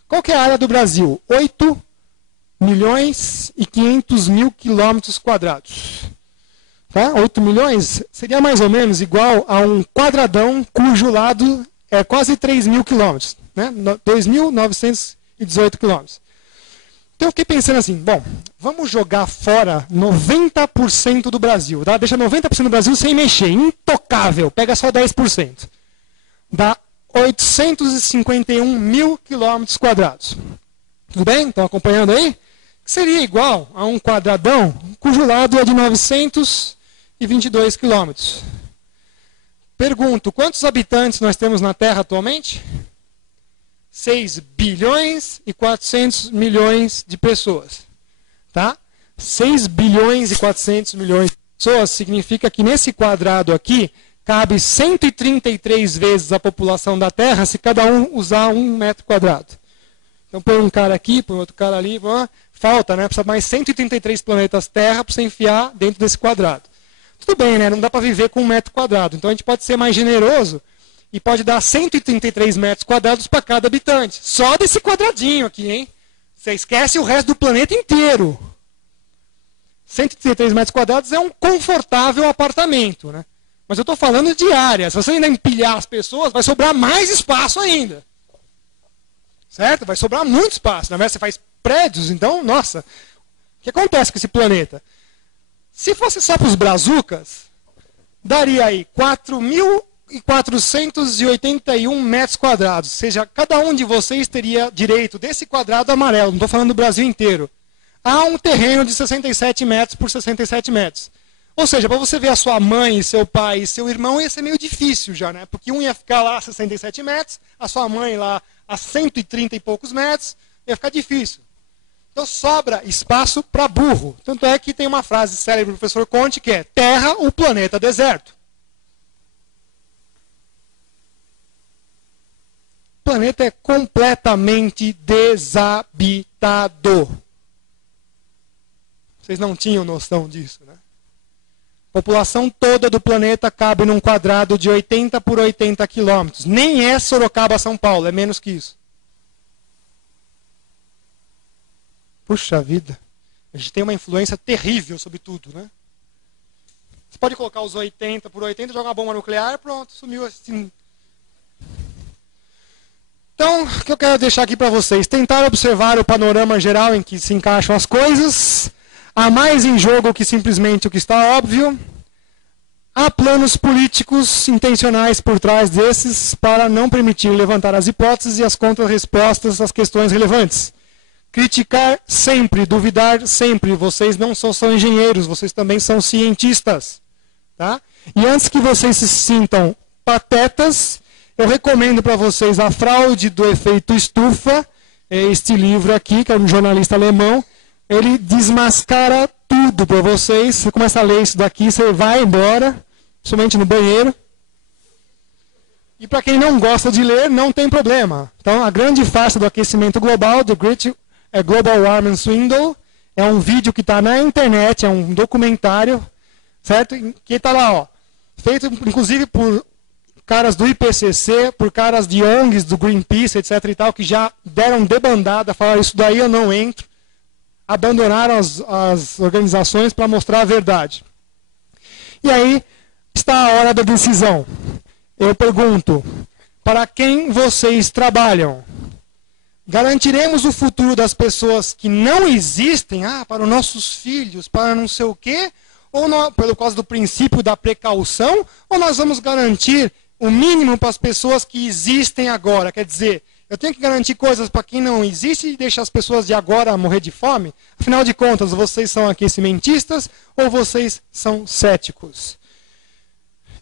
Qual que é a área do Brasil? 8.500.000 quilômetros quadrados. Tá? 8 milhões seria mais ou menos igual a um quadradão cujo lado é quase 3.000 quilômetros. Né? 2.918 quilômetros. Então eu fiquei pensando assim, bom, vamos jogar fora 90% do Brasil. Tá? Deixa 90% do Brasil sem mexer, intocável, pega só 10%. Dá 851.000 quilômetros quadrados. Tudo bem? Estão acompanhando aí? Que seria igual a um quadradão cujo lado é de 922 quilômetros. Pergunto, quantos habitantes nós temos na Terra atualmente? 6 bilhões e 400 milhões de pessoas. Tá? 6 bilhões e 400 milhões de pessoas significa que nesse quadrado aqui cabe 133 vezes a população da Terra se cada um usar 1 metro quadrado. Então põe um cara aqui, põe outro cara ali, falta, né? Precisa mais 133 planetas Terra para você enfiar dentro desse quadrado. Tudo bem, né? Não dá para viver com 1 metro quadrado. Então a gente pode ser mais generoso e pode dar 133 metros quadrados para cada habitante. Só desse quadradinho aqui, hein? Você esquece o resto do planeta inteiro. 133 metros quadrados é um confortável apartamento, né? Mas eu estou falando de área. Se você ainda empilhar as pessoas, vai sobrar mais espaço ainda. Certo? Vai sobrar muito espaço. Na verdade, você faz prédios, então, nossa. O que acontece com esse planeta? Se fosse só para os brazucas, daria aí 4.481 metros quadrados. Ou seja, cada um de vocês teria direito desse quadrado amarelo, não estou falando do Brasil inteiro, a um terreno de 67 metros por 67 metros. Ou seja, para você ver a sua mãe, seu pai e seu irmão ia ser meio difícil já, né? Porque um ia ficar lá a 67 metros, a sua mãe lá a 130 e poucos metros, ia ficar difícil. Então sobra espaço para burro. Tanto é que tem uma frase célebre do professor Conte que é: Terra, o planeta deserto. O planeta é completamente desabitado. Vocês não tinham noção disso, né? A população toda do planeta cabe num quadrado de 80 por 80 quilômetros. Nem é Sorocaba, São Paulo, é menos que isso. Puxa vida, a gente tem uma influência terrível sobre tudo, né? Você pode colocar os 80 por 80, jogar uma bomba nuclear, pronto, sumiu assim. Então, o que eu quero deixar aqui para vocês? Tentar observar o panorama geral em que se encaixam as coisas. Há mais em jogo que simplesmente o que está óbvio. Há planos políticos intencionais por trás desses para não permitir levantar as hipóteses e as contra-respostas às questões relevantes. Criticar sempre, duvidar sempre. Vocês não só são engenheiros, vocês também são cientistas. Tá? E antes que vocês se sintam patetas, eu recomendo para vocês A Fraude do Efeito Estufa, este livro aqui, que é um jornalista alemão. Ele desmascara tudo para vocês. Você começa a ler isso daqui, você vai embora, somente no banheiro. E para quem não gosta de ler, não tem problema. Então, a grande farsa do aquecimento global, The Great Global Warming Swindle, é um vídeo que está na internet, é um documentário, certo? Que está lá, ó, feito inclusive por caras do IPCC, por caras de ONGs, do Greenpeace, etc. e tal, que já deram debandada, falaram: isso daí eu não entro. Abandonaram as organizações para mostrar a verdade. E aí está a hora da decisão. Eu pergunto: para quem vocês trabalham? Garantiremos o futuro das pessoas que não existem, para os nossos filhos, para não sei o quê, ou pelo causa do princípio da precaução, ou nós vamos garantir o mínimo para as pessoas que existem agora? Quer dizer, eu tenho que garantir coisas para quem não existe e deixar as pessoas de agora morrer de fome? Afinal de contas, vocês são aquecimentistas ou vocês são céticos?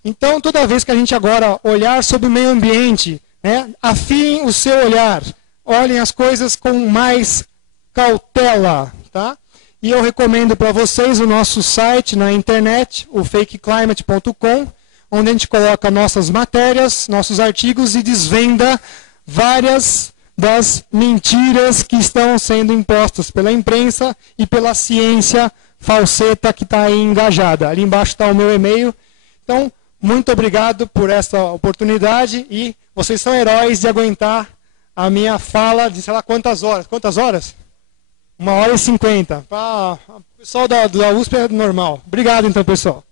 Então, toda vez que a gente agora olhar sobre o meio ambiente, né, afiem o seu olhar. Olhem as coisas com mais cautela. Tá? E eu recomendo para vocês o nosso site na internet, o fakeclimate.com, onde a gente coloca nossas matérias, nossos artigos e desvenda várias das mentiras que estão sendo impostas pela imprensa e pela ciência falseta que está aí engajada. Ali embaixo está o meu e-mail. Então, muito obrigado por essa oportunidade e vocês são heróis de aguentar a minha fala de sei lá quantas horas. Quantas horas? 1h50. O pessoal da USP é normal. Obrigado então, pessoal.